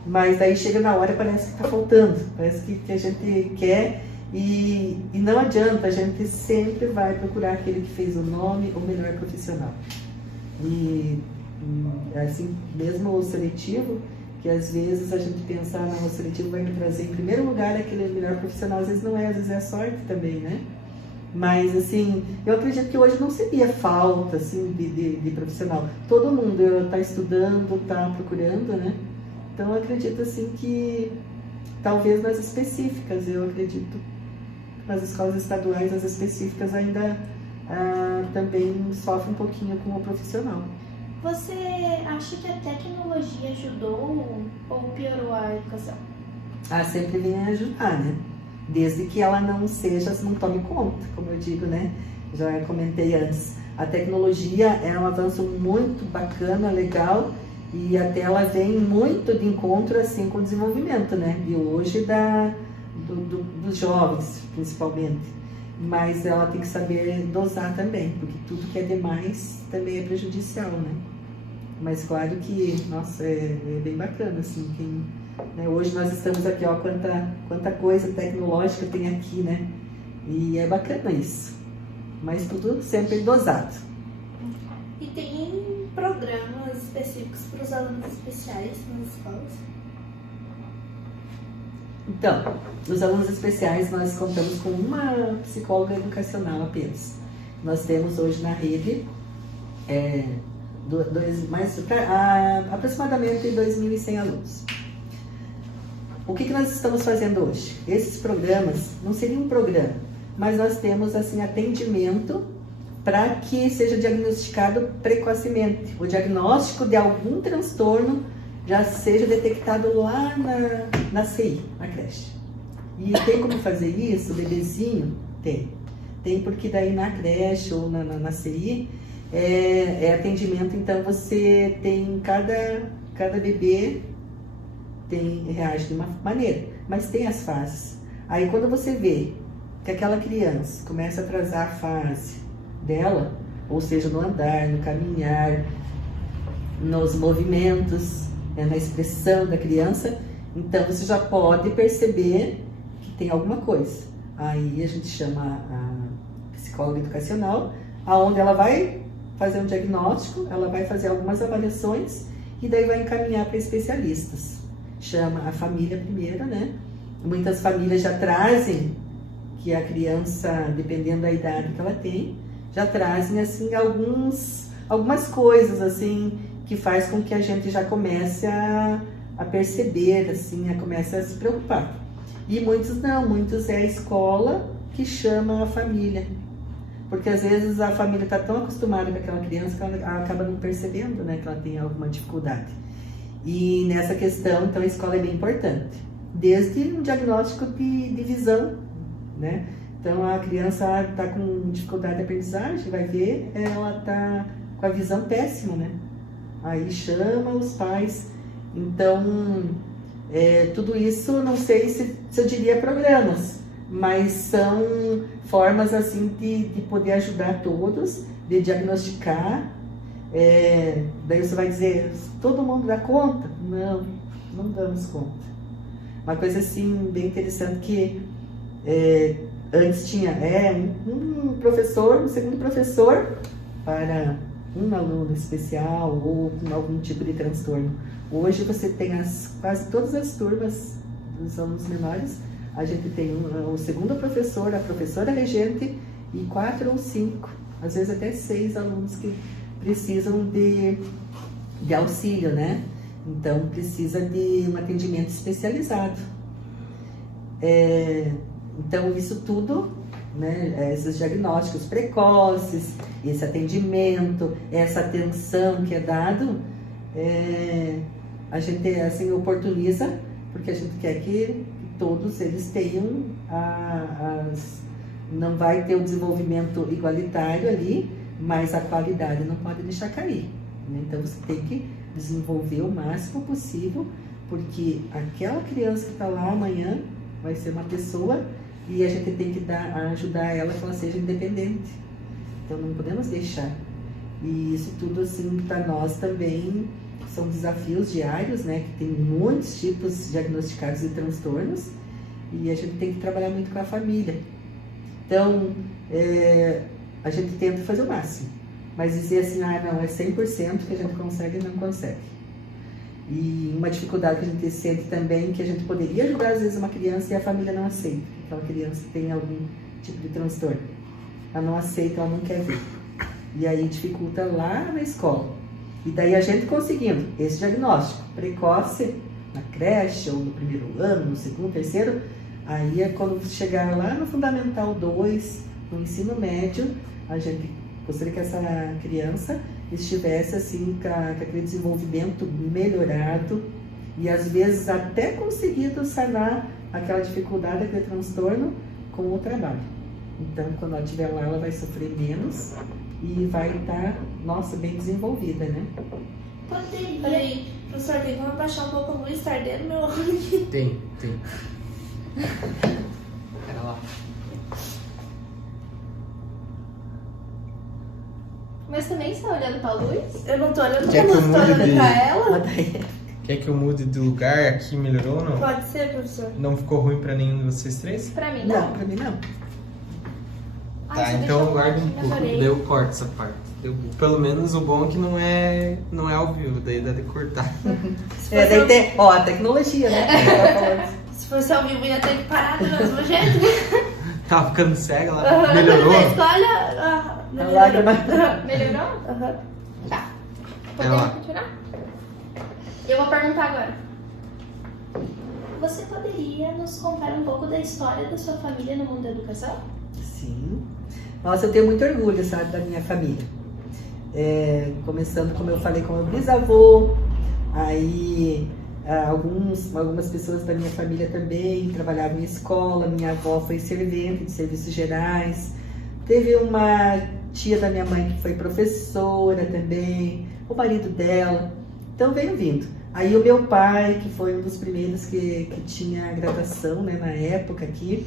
mas daí chega na hora parece que está faltando, parece que a gente quer e não adianta, a gente sempre vai procurar aquele que fez o nome, o melhor profissional. E assim, mesmo o seletivo, que às vezes a gente pensa, o seletivo vai me trazer em primeiro lugar aquele melhor profissional, às vezes não é, às vezes é sorte também, né? Mas assim, eu acredito que hoje não seria falta assim, de profissional. Todo mundo está estudando, está procurando, né? Então eu acredito assim que talvez nas específicas, eu acredito nas escolas estaduais, as específicas ainda também sofrem um pouquinho com o profissional. Você acha que a tecnologia ajudou ou piorou a educação? Sempre vem a ajudar, né? Desde que ela não tome conta, como eu digo, né? Já comentei antes. A tecnologia é um avanço muito bacana, legal, e até ela vem muito de encontro assim, com o desenvolvimento, né? E hoje dos jovens, principalmente. Mas ela tem que saber dosar também, porque tudo que é demais também é prejudicial, né? Mas claro que, nossa, é bem bacana, assim, né? Hoje nós estamos aqui, ó, quanta coisa tecnológica tem aqui, né? E é bacana isso, mas tudo sempre dosado. E tem programas específicos para os alunos especiais nas escolas? Então, nos alunos especiais nós contamos com uma psicóloga educacional apenas. Nós temos hoje na rede aproximadamente 2.100 alunos. O que nós estamos fazendo hoje? Esses programas, não seria um programa, mas nós temos assim atendimento para que seja diagnosticado precocemente. O diagnóstico de algum transtorno já seja detectado lá na CI, na creche. E tem como fazer isso, bebezinho? Tem. Tem porque daí na creche ou na CI é atendimento, então você tem cada bebê reage de uma maneira, mas tem as fases. Aí quando você vê que aquela criança começa a atrasar a fase dela, ou seja, no andar, no caminhar, nos movimentos, na expressão da criança, então você já pode perceber que tem alguma coisa. Aí a gente chama a psicóloga educacional, aonde ela vai fazer um diagnóstico, ela vai fazer algumas avaliações e daí vai encaminhar para especialistas. Chama a família primeiro, né? Muitas famílias já trazem que a criança, dependendo da idade que ela tem, já trazem assim algumas coisas assim que faz com que a gente já comece a perceber, assim, comece a se preocupar. E muitos não, muitos é a escola que chama a família. Porque às vezes a família está tão acostumada com aquela criança que ela acaba não percebendo, né, que ela tem alguma dificuldade. E nessa questão, então, a escola é bem importante. Desde um diagnóstico de visão, né? Então a criança está com dificuldade de aprendizagem, vai ver, ela está com a visão péssima, né? Aí chama os pais. Então, tudo isso, não sei se eu diria programas, mas são formas assim de poder ajudar todos, de diagnosticar. Daí você vai dizer, todo mundo dá conta? Não damos conta. Uma coisa assim bem interessante que antes tinha um professor, um segundo professor para um aluno especial ou com algum tipo de transtorno. Hoje você tem quase todas as turmas dos alunos menores, a gente tem o segundo professor, a professora regente e 4 ou 5, às vezes até 6 alunos que precisam de auxílio, né? Então precisa de um atendimento especializado. Então isso tudo, né, esses diagnósticos precoces, esse atendimento, essa atenção que é dado, a gente assim oportuniza, porque a gente quer que todos eles tenham não vai ter o desenvolvimento igualitário ali, mas a qualidade não pode deixar cair, né? Então você tem que desenvolver o máximo possível, porque aquela criança que está lá amanhã vai ser uma pessoa e a gente tem que ajudar ela que ela seja independente. Então não podemos deixar. E isso tudo assim para nós também são desafios diários, né? Que tem muitos tipos diagnosticados de transtornos e a gente tem que trabalhar muito com a família. Então a gente tenta fazer o máximo, mas dizer assim, não, é 100% que a gente consegue, não consegue. E uma dificuldade que a gente sente também, que a gente poderia ajudar às vezes uma criança e a família não aceita. Aquela criança tem algum tipo de transtorno. Ela não aceita, ela não quer ver. E aí dificulta lá na escola. E daí a gente conseguindo esse diagnóstico precoce, na creche, ou no primeiro ano, no segundo, terceiro, aí é quando chegar lá no Fundamental 2, no ensino médio, a gente gostaria que essa criança estivesse assim com aquele desenvolvimento melhorado e às vezes até conseguido sanar aquela dificuldade, aquele transtorno com o trabalho. Então, quando ela estiver lá, ela vai sofrer menos e vai estar, bem desenvolvida, né? Poderia. Professor, tem como abaixar um pouco a luz, tá ardendo meu olho aqui? Tem. Pera lá. Mas também está olhando pra luz? Eu não tô olhando Quer pra que eu luz, tô mude olhando de- pra ela. Quer que eu mude de lugar? Aqui melhorou ou não? Pode ser, professor. Não ficou ruim pra nenhum de vocês três? Pra mim, Não, não. pra mim não. Ai, Tá, você então deixou guarda um aqui na pouco. parede. Daí eu corto essa parte. Pelo menos o bom é que não é ao vivo, daí dá de cortar. Daí tem, a tecnologia, né? Se fosse ao vivo, ia ter que parar do mesmo jeito. Tava ficando cega lá. Melhorou? Na escola, A lágrima. Melhorou? Aham. Tá. Vai lá. Podemos continuar? Eu vou perguntar agora. Você poderia nos contar um pouco da história da sua família no mundo da educação? Sim. Nossa, eu tenho muito orgulho, sabe, da minha família. Começando, como eu falei, com o meu bisavô, aí Algumas pessoas da minha família também trabalhavam em escola, minha avó foi servente de serviços gerais, teve uma tia da minha mãe que foi professora também, o marido dela, então veio vindo. Aí o meu pai, que foi um dos primeiros que tinha graduação, né, na época aqui,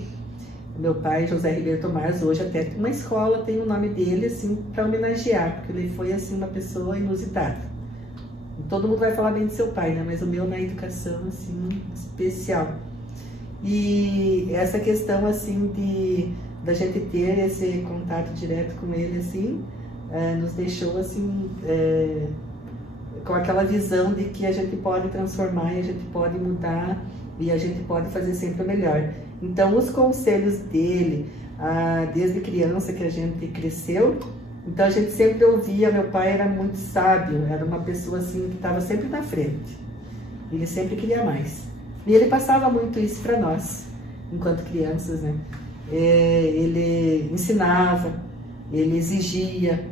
meu pai, José Ribeiro Tomás, hoje até tem uma escola, tem o nome dele, assim, para homenagear, porque ele foi, assim, uma pessoa inusitada. Todo mundo vai falar bem do seu pai, né? Mas o meu na educação, assim, especial. E essa questão, assim, da gente ter esse contato direto com ele, assim, nos deixou, assim, com aquela visão de que a gente pode transformar, e a gente pode mudar, e a gente pode fazer sempre o melhor. Então, os conselhos dele, desde criança que a gente cresceu, então a gente sempre ouvia, meu pai era muito sábio, era uma pessoa assim que estava sempre na frente. Ele sempre queria mais. E ele passava muito isso para nós, enquanto crianças, né? Ele ensinava, ele exigia,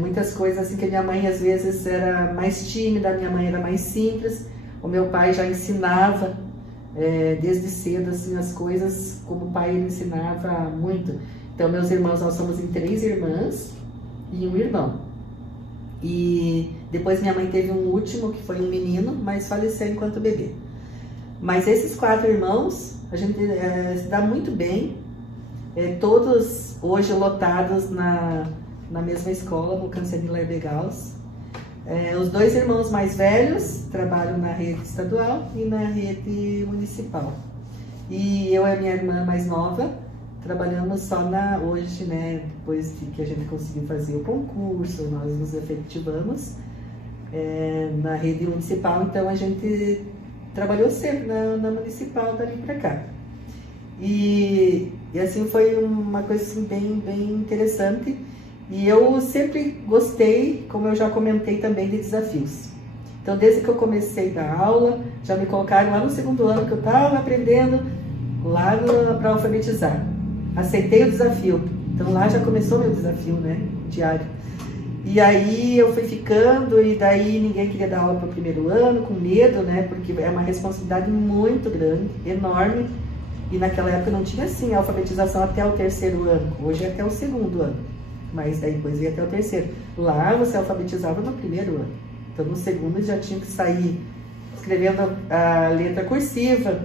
muitas coisas assim que a minha mãe às vezes era mais tímida, a minha mãe era mais simples, o meu pai já ensinava desde cedo assim as coisas, como o pai ele ensinava muito. Então, meus irmãos, nós somos em 3 irmãs e um irmão. E depois minha mãe teve um último, que foi um menino, mas faleceu enquanto bebê. Mas esses 4 irmãos, a gente se dá muito bem, todos hoje lotados na mesma escola, no Cancelino Larbegaus. Os 2 irmãos mais velhos trabalham na rede estadual e na rede municipal. E eu e a minha irmã mais nova, trabalhamos só hoje, né, depois de que a gente conseguiu fazer o concurso, nós nos efetivamos na rede municipal, então a gente trabalhou sempre na municipal dali para cá. E assim foi uma coisa assim, bem interessante, e eu sempre gostei, como eu já comentei também, de desafios. Então desde que eu comecei a dar aula, já me colocaram lá no 2º ano que eu estava aprendendo, lá para alfabetizar. Aceitei o desafio, então lá já começou meu desafio, né, diário. E aí eu fui ficando, e daí ninguém queria dar aula para o 1º ano, com medo, né, porque é uma responsabilidade muito grande, enorme, e naquela época não tinha assim a alfabetização até o 3º ano, hoje é até o 2º ano, mas daí depois ia até o 3º. Lá você alfabetizava no 1º ano, então no 2º já tinha que sair escrevendo a letra cursiva,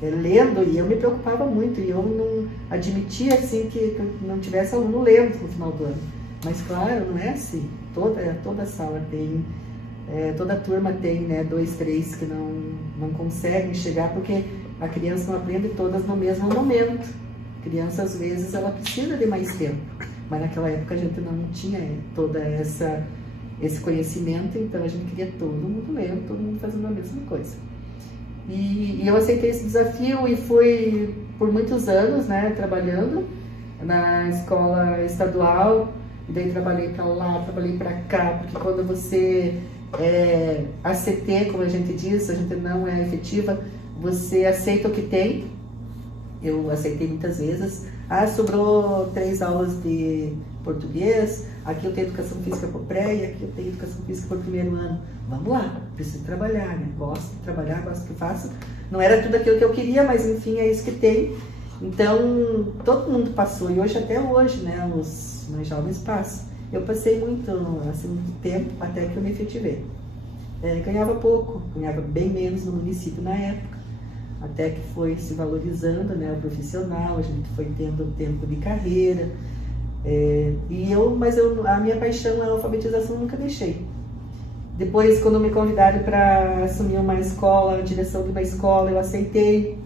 lendo, e eu me preocupava muito, e eu não admitia assim que não tivesse aluno lendo no final do ano. Mas claro, não é assim, toda sala tem, toda turma tem, né, 2, 3 que não conseguem chegar, porque a criança não aprende todas no mesmo momento. A criança às vezes ela precisa de mais tempo, mas naquela época a gente não tinha toda esse conhecimento, então a gente queria todo mundo lendo, todo mundo fazendo a mesma coisa. E eu aceitei esse desafio e fui por muitos anos, né, trabalhando na escola estadual, e daí trabalhei para lá, trabalhei para cá, porque quando você ACT, como a gente diz, a gente não é efetiva, você aceita o que tem. Eu aceitei muitas vezes. Sobrou 3 aulas de português, aqui eu tenho educação física por pré e aqui eu tenho educação física por 1º ano. Vamos lá, preciso trabalhar, né? Gosto de trabalhar, gosto do que faço. Não era tudo aquilo que eu queria, mas enfim, é isso que tem. Então, todo mundo passou, e hoje até hoje, né, os mais jovens passam. Eu passei muito tempo até que eu me efetivei. Ganhava pouco, ganhava bem menos no município na época, até que foi se valorizando, né, o profissional, a gente foi tendo tempo de carreira. Mas a minha paixão, a alfabetização, eu nunca deixei. Depois, quando me convidaram para assumir uma escola, a direção de uma escola, eu aceitei.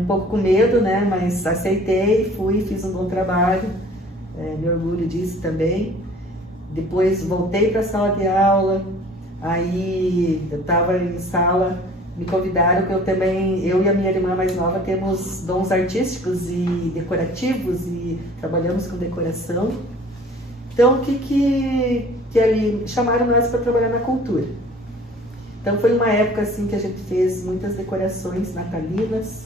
Um pouco com medo, né? Mas aceitei, fui, fiz um bom trabalho. Me orgulho disso também. Depois voltei para a sala de aula. Aí eu estava em sala, me convidaram, que eu e a minha irmã mais nova temos dons artísticos e decorativos e trabalhamos com decoração. Então, que ali chamaram nós para trabalhar na cultura. Então, foi uma época assim que a gente fez muitas decorações natalinas,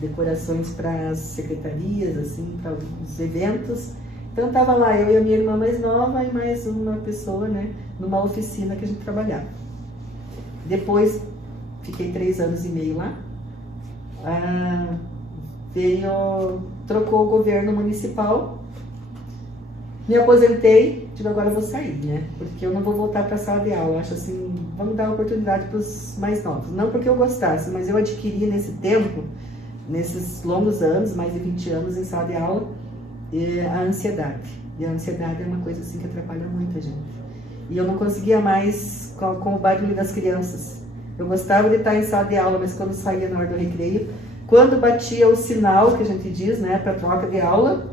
decorações para as secretarias, assim, para os eventos. Então, estava lá eu e a minha irmã mais nova e mais uma pessoa, né, numa oficina que a gente trabalhava. Depois, fiquei 3 anos e meio lá. Trocou o governo municipal. Me aposentei, digo, agora eu vou sair, né? Porque eu não vou voltar para a sala de aula. Eu acho assim, vamos dar oportunidade para os mais novos. Não porque eu gostasse, mas eu adquiri nesse tempo, nesses longos anos, mais de 20 anos em sala de aula, a ansiedade. E a ansiedade é uma coisa assim que atrapalha muita gente. E eu não conseguia mais com o barulho das crianças. Eu gostava de estar em sala de aula, mas quando saía na hora do recreio, quando batia o sinal, que a gente diz, né, para troca de aula,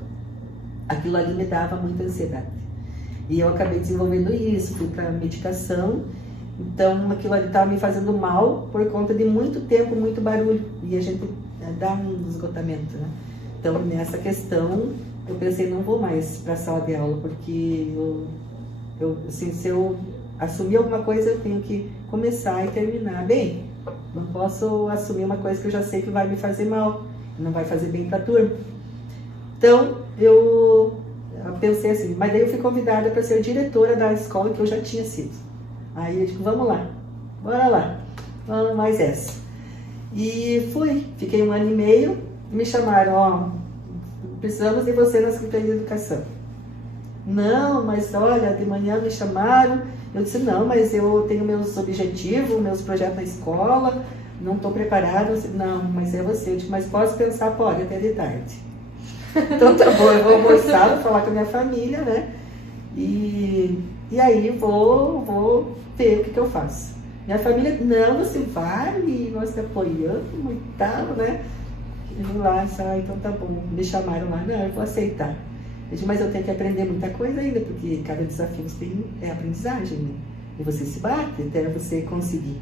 aquilo ali me dava muita ansiedade. E eu acabei desenvolvendo isso, fui para medicação. Então aquilo ali estava me fazendo mal por conta de muito tempo, muito barulho. E a gente dá um esgotamento, né? Então nessa questão eu pensei, não vou mais para a sala de aula, porque assim, se eu assumir alguma coisa, eu tenho que começar e terminar bem. Não posso assumir uma coisa que eu já sei que vai me fazer mal, não vai fazer bem para a turma. Então, eu pensei assim, mas daí eu fui convidada para ser diretora da escola que eu já tinha sido. Aí eu digo, vamos lá, bora lá, vamos mais essa. E fui, fiquei 1 ano e meio, me chamaram, ó, precisamos de você na Secretaria de Educação. Não, mas olha, de manhã me chamaram, eu disse, não, mas eu tenho meus objetivos, meus projetos na escola, não estou preparada. Disse, não, mas é você. Eu disse, mas posso pensar? Pode, até de tarde. Então tá bom, eu vou almoçar, vou falar com a minha família, né? E aí vou ver o que eu faço. Minha família, não, você vai, nós te apoiamos e tal, né? E vou lá, então tá bom. Me chamaram lá, não, eu vou aceitar. Eu disse, mas eu tenho que aprender muita coisa ainda, porque cada desafio é aprendizagem, né? E você se bate até você conseguir.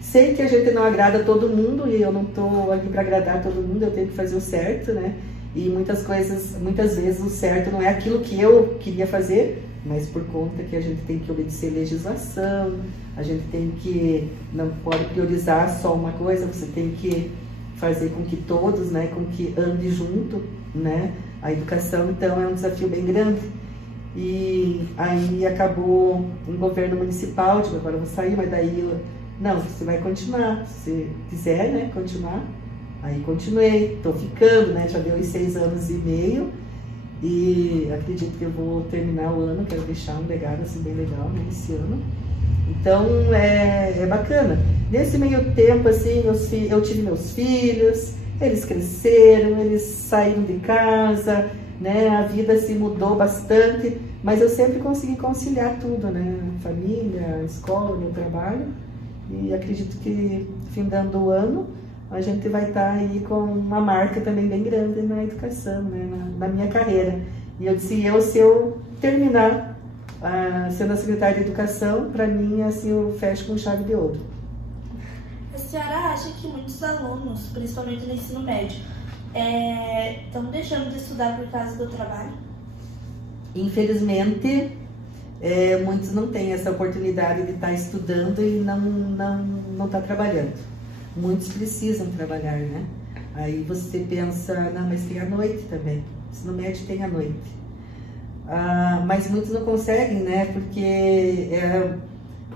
Sei que a gente não agrada todo mundo, e eu não estou aqui para agradar todo mundo, eu tenho que fazer o certo, né? E muitas vezes o certo não é aquilo que eu queria fazer, mas por conta que a gente tem que obedecer legislação, a gente tem que, não pode priorizar só uma coisa, você tem que fazer com que todos, né, com que ande junto, né? A educação, então, é um desafio bem grande. E aí acabou um governo municipal, tipo, agora eu vou sair, mas daí, não, você vai continuar, se você quiser, né, continuar. Aí continuei, tô ficando, né, já deu 6 anos e meio, e acredito que eu vou terminar o ano, quero deixar um legado, assim, bem legal, né, esse ano. Então, é bacana. Nesse meio tempo, assim, eu tive meus filhos, eles cresceram, eles saíram de casa, né? A vida se mudou bastante, mas eu sempre consegui conciliar tudo, né? Família, escola, meu trabalho. E acredito que, findando o ano, a gente vai estar aí com uma marca também bem grande na educação, né? Na minha carreira. E eu disse, se eu terminar sendo a secretária de educação, para mim, assim, eu fecho com chave de ouro. A senhora acha que muitos alunos, principalmente no ensino médio, estão deixando de estudar por causa do trabalho? Infelizmente, muitos não têm essa oportunidade de estar estudando e não estar trabalhando. Muitos precisam trabalhar, né? Aí você pensa, não, mas tem a noite também. Ensino médio tem a noite. Mas muitos não conseguem, né? Porque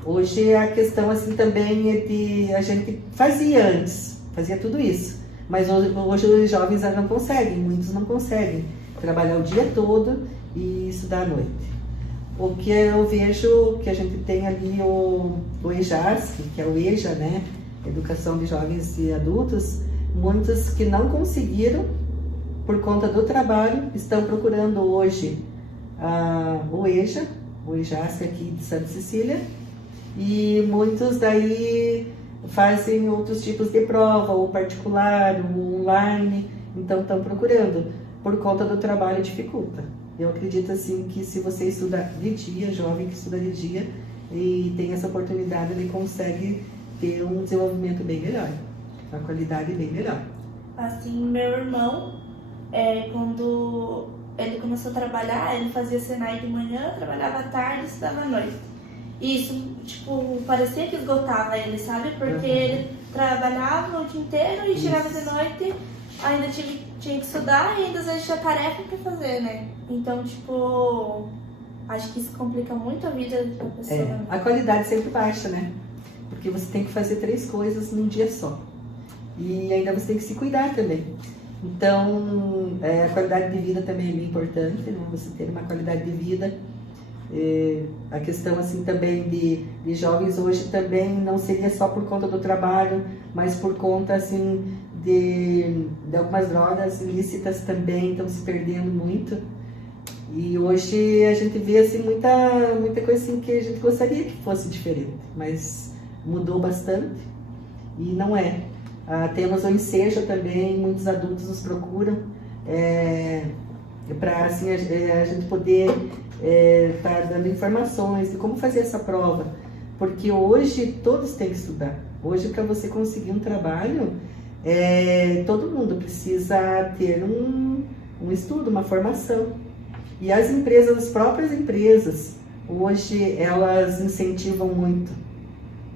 hoje a questão assim também é de... A gente fazia antes, fazia tudo isso. Mas hoje os jovens já não conseguem, muitos não conseguem trabalhar o dia todo e estudar à noite. O que eu vejo que a gente tem ali o EJAS, que é o EJA, né? Educação de Jovens e Adultos, muitos que não conseguiram por conta do trabalho estão procurando hoje o EJA, o EJAS aqui de Santa Cecília, e muitos daí fazem outros tipos de prova, ou particular, ou online, então estão procurando, por conta do trabalho dificulta. Eu acredito assim que se você estuda de dia, jovem que estuda de dia, e tem essa oportunidade, ele consegue ter um desenvolvimento bem melhor, uma qualidade bem melhor. Assim, meu irmão, quando ele começou a trabalhar, ele fazia Senai de manhã, trabalhava à tarde e estudava à noite. E isso, tipo, parecia que esgotava ele, sabe? Porque ele trabalhava o dia inteiro e chegava de noite, ainda tinha que estudar e ainda às vezes tinha tarefa pra fazer, né? Então, tipo, acho que isso complica muito a vida da pessoa. A qualidade sempre baixa, né? porque você tem que fazer 3 coisas num dia só. E ainda você tem que se cuidar também. Então, a qualidade de vida também é bem importante, né? Você ter uma qualidade de vida. A questão assim também de jovens hoje também não seria só por conta do trabalho, mas por conta assim de algumas drogas ilícitas também estão se perdendo muito. E hoje a gente vê assim muita coisa assim que a gente gostaria que fosse diferente, mas mudou bastante e não é. Temos o ensejo também, muitos adultos nos procuram para assim, a gente poder estar dando informações de como fazer essa prova, porque hoje todos têm que estudar. Hoje, para você conseguir um trabalho, todo mundo precisa ter um estudo, uma formação. E as empresas, as próprias empresas, hoje elas incentivam muito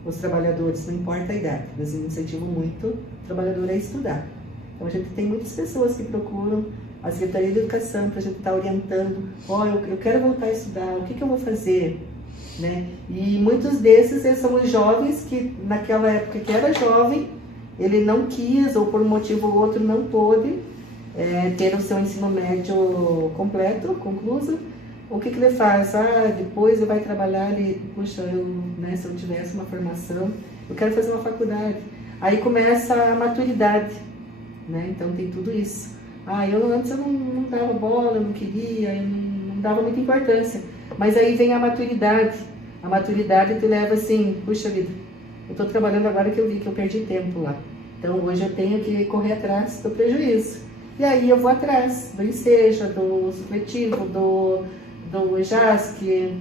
os trabalhadores, não importa a idade, eles incentivam muito o trabalhador a estudar. Então a gente tem muitas pessoas que procuram a Secretaria de Educação para a gente estar orientando, eu quero voltar a estudar, o que eu vou fazer? Né? E muitos desses são os jovens que naquela época que era jovem, ele não quis ou por um motivo ou outro não pôde ter o seu ensino médio completo, concluído. O que ele faz? Depois ele vai trabalhar e, puxa, se eu tivesse uma formação, eu quero fazer uma faculdade. Aí começa a maturidade, né? Então tem tudo isso. Antes eu não dava bola, eu não queria, eu não dava muita importância. Mas aí vem a maturidade. A maturidade te leva assim, puxa vida, eu estou trabalhando agora que eu vi que eu perdi tempo lá. Então hoje eu tenho que correr atrás do prejuízo. E aí eu vou atrás do ensejo, do supletivo, do EJASC,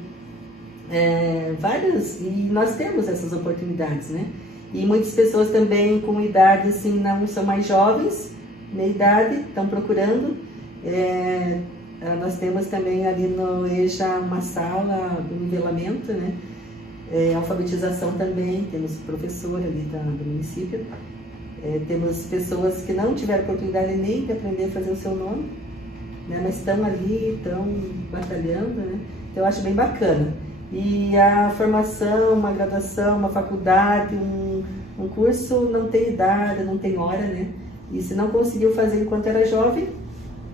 várias, e nós temos essas oportunidades, né? E muitas pessoas também com idade, assim, não são mais jovens, meia idade, estão procurando. Nós temos também ali no EJA uma sala de nivelamento, né? Alfabetização também, temos professor ali do município. Temos pessoas que não tiveram oportunidade nem de aprender a fazer o seu nome, né, mas estão ali, estão batalhando, né? Então eu acho bem bacana. E a formação, uma graduação, uma faculdade, um curso não tem idade, não tem hora, né? E se não conseguiu fazer enquanto era jovem,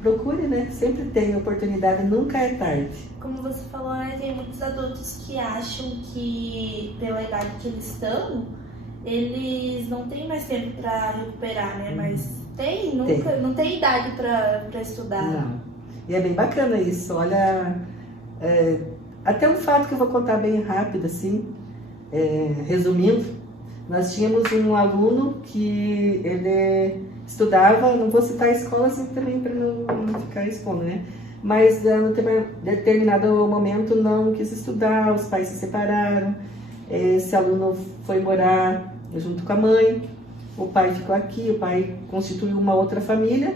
procure, né? Sempre tem oportunidade, nunca é tarde. Como você falou, né, tem muitos adultos que acham que pela idade que eles estão, eles não têm mais tempo para recuperar, né? Mas não tem idade para estudar. Não. E é bem bacana isso. Olha, até um fato que eu vou contar bem rápido, assim, resumindo. Nós tínhamos um aluno que ele estudava, não vou citar a escola assim também para não ficar expondo, né? Mas em determinado momento não quis estudar, os pais se separaram. Esse aluno foi morar junto com a mãe, o pai ficou aqui, o pai constituiu uma outra família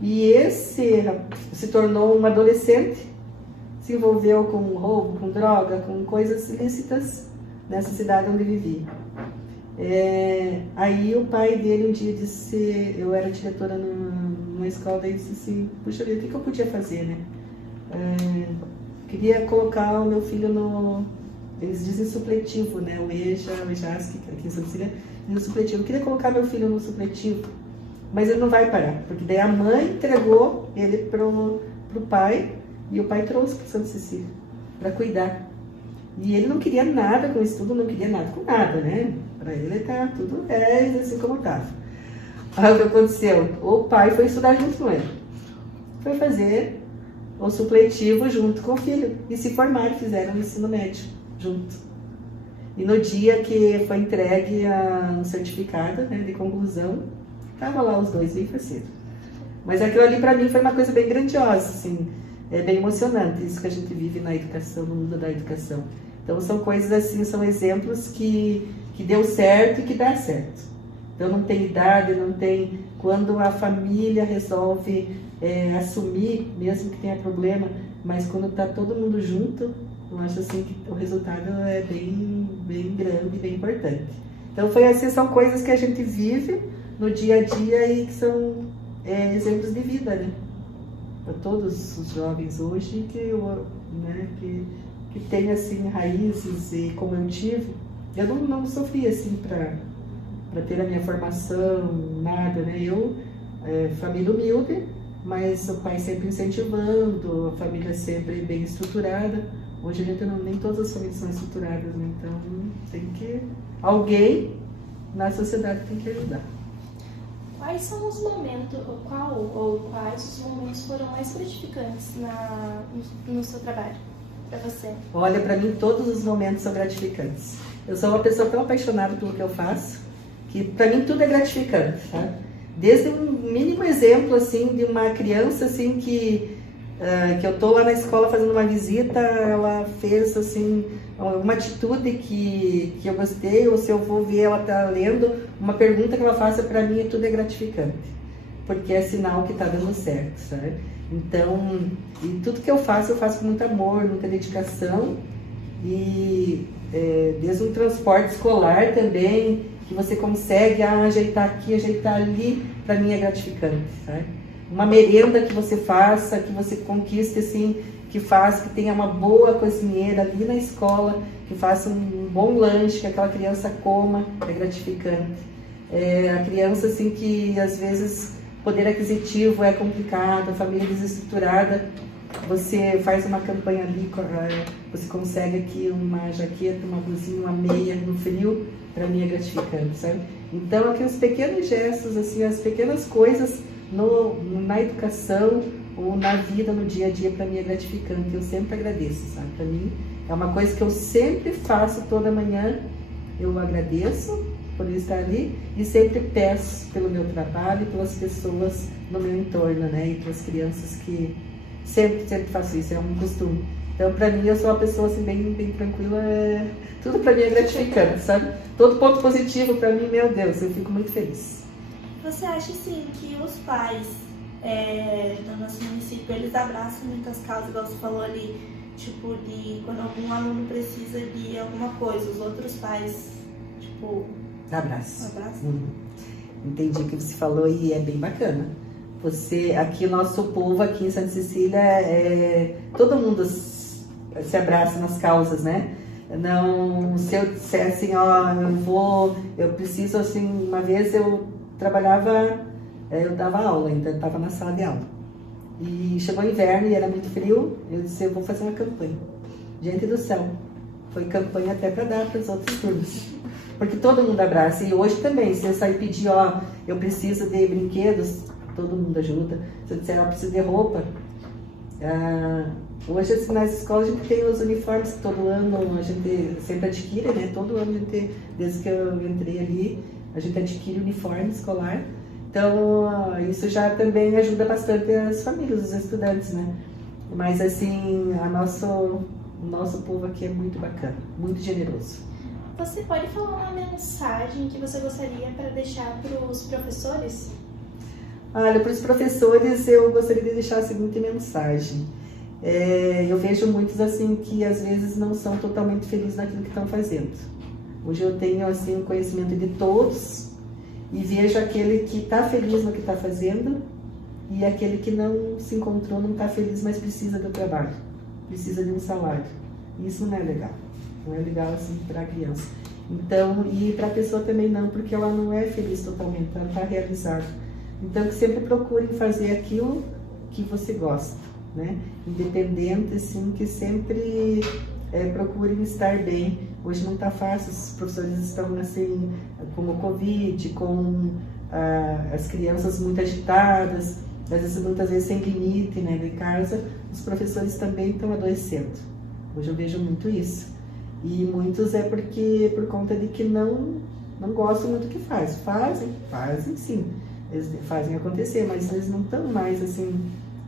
e esse se tornou um adolescente, se envolveu com roubo, com droga, com coisas ilícitas nessa cidade onde vivia. Aí o pai dele um dia disse, eu era diretora numa escola, daí disse assim, puxa vida, o que eu podia fazer, né? Queria colocar o meu filho no... Eles dizem supletivo, né? O EJA, o EJASC, aqui em Santa Cecília, no supletivo. Eu queria colocar meu filho no supletivo, mas ele não vai parar, porque daí a mãe entregou ele pro pai e o pai trouxe para Santa Cecília para cuidar. E ele não queria nada com estudo, não queria nada com nada, né? Para ele tá tudo 10, assim como estava. Aí o que aconteceu? O pai foi estudar junto com ele. Foi fazer o supletivo junto com o filho e se formaram, fizeram o ensino médio junto. E no dia que foi entregue um certificado, né, de conclusão, tava lá os dois bem parceiros. Mas aquilo ali para mim foi uma coisa bem grandiosa, assim, bem emocionante, isso que a gente vive na educação, no mundo da educação. Então são coisas assim, são exemplos que deu certo e que dá certo. Então não tem idade, não tem... Quando a família resolve assumir, mesmo que tenha problema, mas quando está todo mundo junto, eu acho assim que o resultado é bem, bem grande, bem importante. Então foi assim, são coisas que a gente vive no dia a dia e que são exemplos de vida, né? Para todos os jovens hoje que tem assim raízes e como eu tive, eu não sofri assim para ter a minha formação, nada, né? Eu, família humilde, mas o pai sempre incentivando, a família sempre bem estruturada. Hoje a gente nem todas as famílias são estruturadas, né? Então alguém na sociedade tem que ajudar. Quais são os momentos, quais os momentos foram mais gratificantes no seu trabalho, para você? Olha, para mim todos os momentos são gratificantes. Eu sou uma pessoa tão apaixonada pelo que eu faço, que para mim tudo é gratificante, sabe? Desde um mínimo exemplo, assim, de uma criança, assim, que eu tô lá na escola fazendo uma visita, ela fez, assim, uma atitude que eu gostei, ou se eu vou ver ela tá lendo, uma pergunta que ela faça para mim, tudo é gratificante, porque é sinal que tá dando certo, sabe? Então, e tudo que eu faço com muito amor, muita dedicação, e desde um transporte escolar também, que você consegue ajeitar aqui, ajeitar ali, para mim é gratificante, sabe? Uma merenda que você faça, que você conquiste, assim, que tenha uma boa cozinheira ali na escola, que faça um bom lanche, que aquela criança coma, é gratificante. A criança, assim, que às vezes poder aquisitivo é complicado, a família desestruturada, você faz uma campanha ali, você consegue aqui uma jaqueta, uma blusinha, uma meia no frio, para mim é gratificante, sabe? Então, aqui os pequenos gestos, assim, as pequenas coisas na educação ou na vida, no dia a dia, para mim é gratificante. Eu sempre agradeço, sabe? Para mim é uma coisa que eu sempre faço toda manhã. Eu agradeço por estar ali e sempre peço pelo meu trabalho e pelas pessoas no meu entorno, né? E pelas crianças que sempre faço isso, é um costume. Então, para mim, eu sou uma pessoa assim, bem tranquila, tudo para mim é gratificante, sabe? Todo ponto positivo para mim, meu Deus, eu fico muito feliz. Você acha, sim, que os pais do nosso município, eles abraçam muitas causas, igual você falou ali, tipo, de quando algum aluno precisa de alguma coisa, os outros pais, tipo... Abraço. Entendi o que você falou e é bem bacana. Aqui o nosso povo, aqui em Santa Cecília, todo mundo se abraça nas causas, né? Não, se eu disser assim, eu preciso, assim, uma vez eu trabalhava, eu dava aula, então eu estava na sala de aula. E chegou o inverno e era muito frio, eu disse, eu vou fazer uma campanha. Gente do céu, foi campanha até para dar para os outros turnos. Porque todo mundo abraça. E hoje também, se eu sair e pedir, eu preciso de brinquedos, todo mundo ajuda. Se eu disser, eu preciso de roupa. Hoje, assim, nas escolas, a gente tem os uniformes que todo ano a gente sempre adquire, né? Todo ano a gente, desde que eu entrei ali, a gente adquire uniforme escolar. Então, isso já também ajuda bastante as famílias, os estudantes, né? Mas, assim, o nosso povo aqui é muito bacana, muito generoso. Você pode falar uma mensagem que você gostaria para deixar para os professores? Olha, para os professores eu gostaria de deixar a seguinte mensagem. Eu vejo muitos assim que às vezes não são totalmente felizes naquilo que estão fazendo. Hoje eu tenho assim um conhecimento de todos e vejo aquele que está feliz no que está fazendo e aquele que não se encontrou, não está feliz, mas precisa do trabalho, precisa de um salário. Isso não é legal. Não é legal assim para a criança. Então, e para a pessoa também não, porque ela não é feliz totalmente, ela está realizada. Então, que sempre procurem fazer aquilo que você gosta, né? Independente, assim, que sempre procurem estar bem. Hoje não está fácil, os professores estão assim, com o Covid, com as crianças muito agitadas, às vezes, muitas vezes sem limite, né? De casa, os professores também estão adoecendo. Hoje eu vejo muito isso. E muitos por conta de que não gostam muito do que faz. Fazem sim, eles fazem acontecer, mas eles não estão mais assim,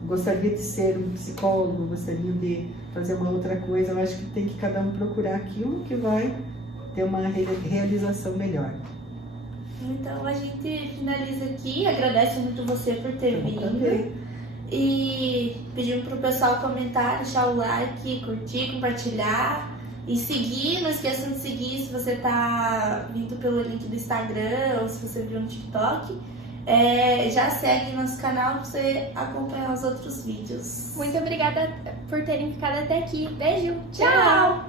gostaria de ser um psicólogo, gostaria de fazer uma outra coisa. Eu acho que tem que cada um procurar aquilo que vai ter uma realização melhor. Então a gente finaliza aqui, agradece muito você por ter vindo. E pedimos para o pessoal comentar, deixar o like, curtir, compartilhar. E seguir, não esqueçam de seguir se você tá vindo pelo link do Instagram ou se você viu no TikTok. Já segue nosso canal para você acompanhar os outros vídeos. Muito obrigada por terem ficado até aqui. Beijo, tchau!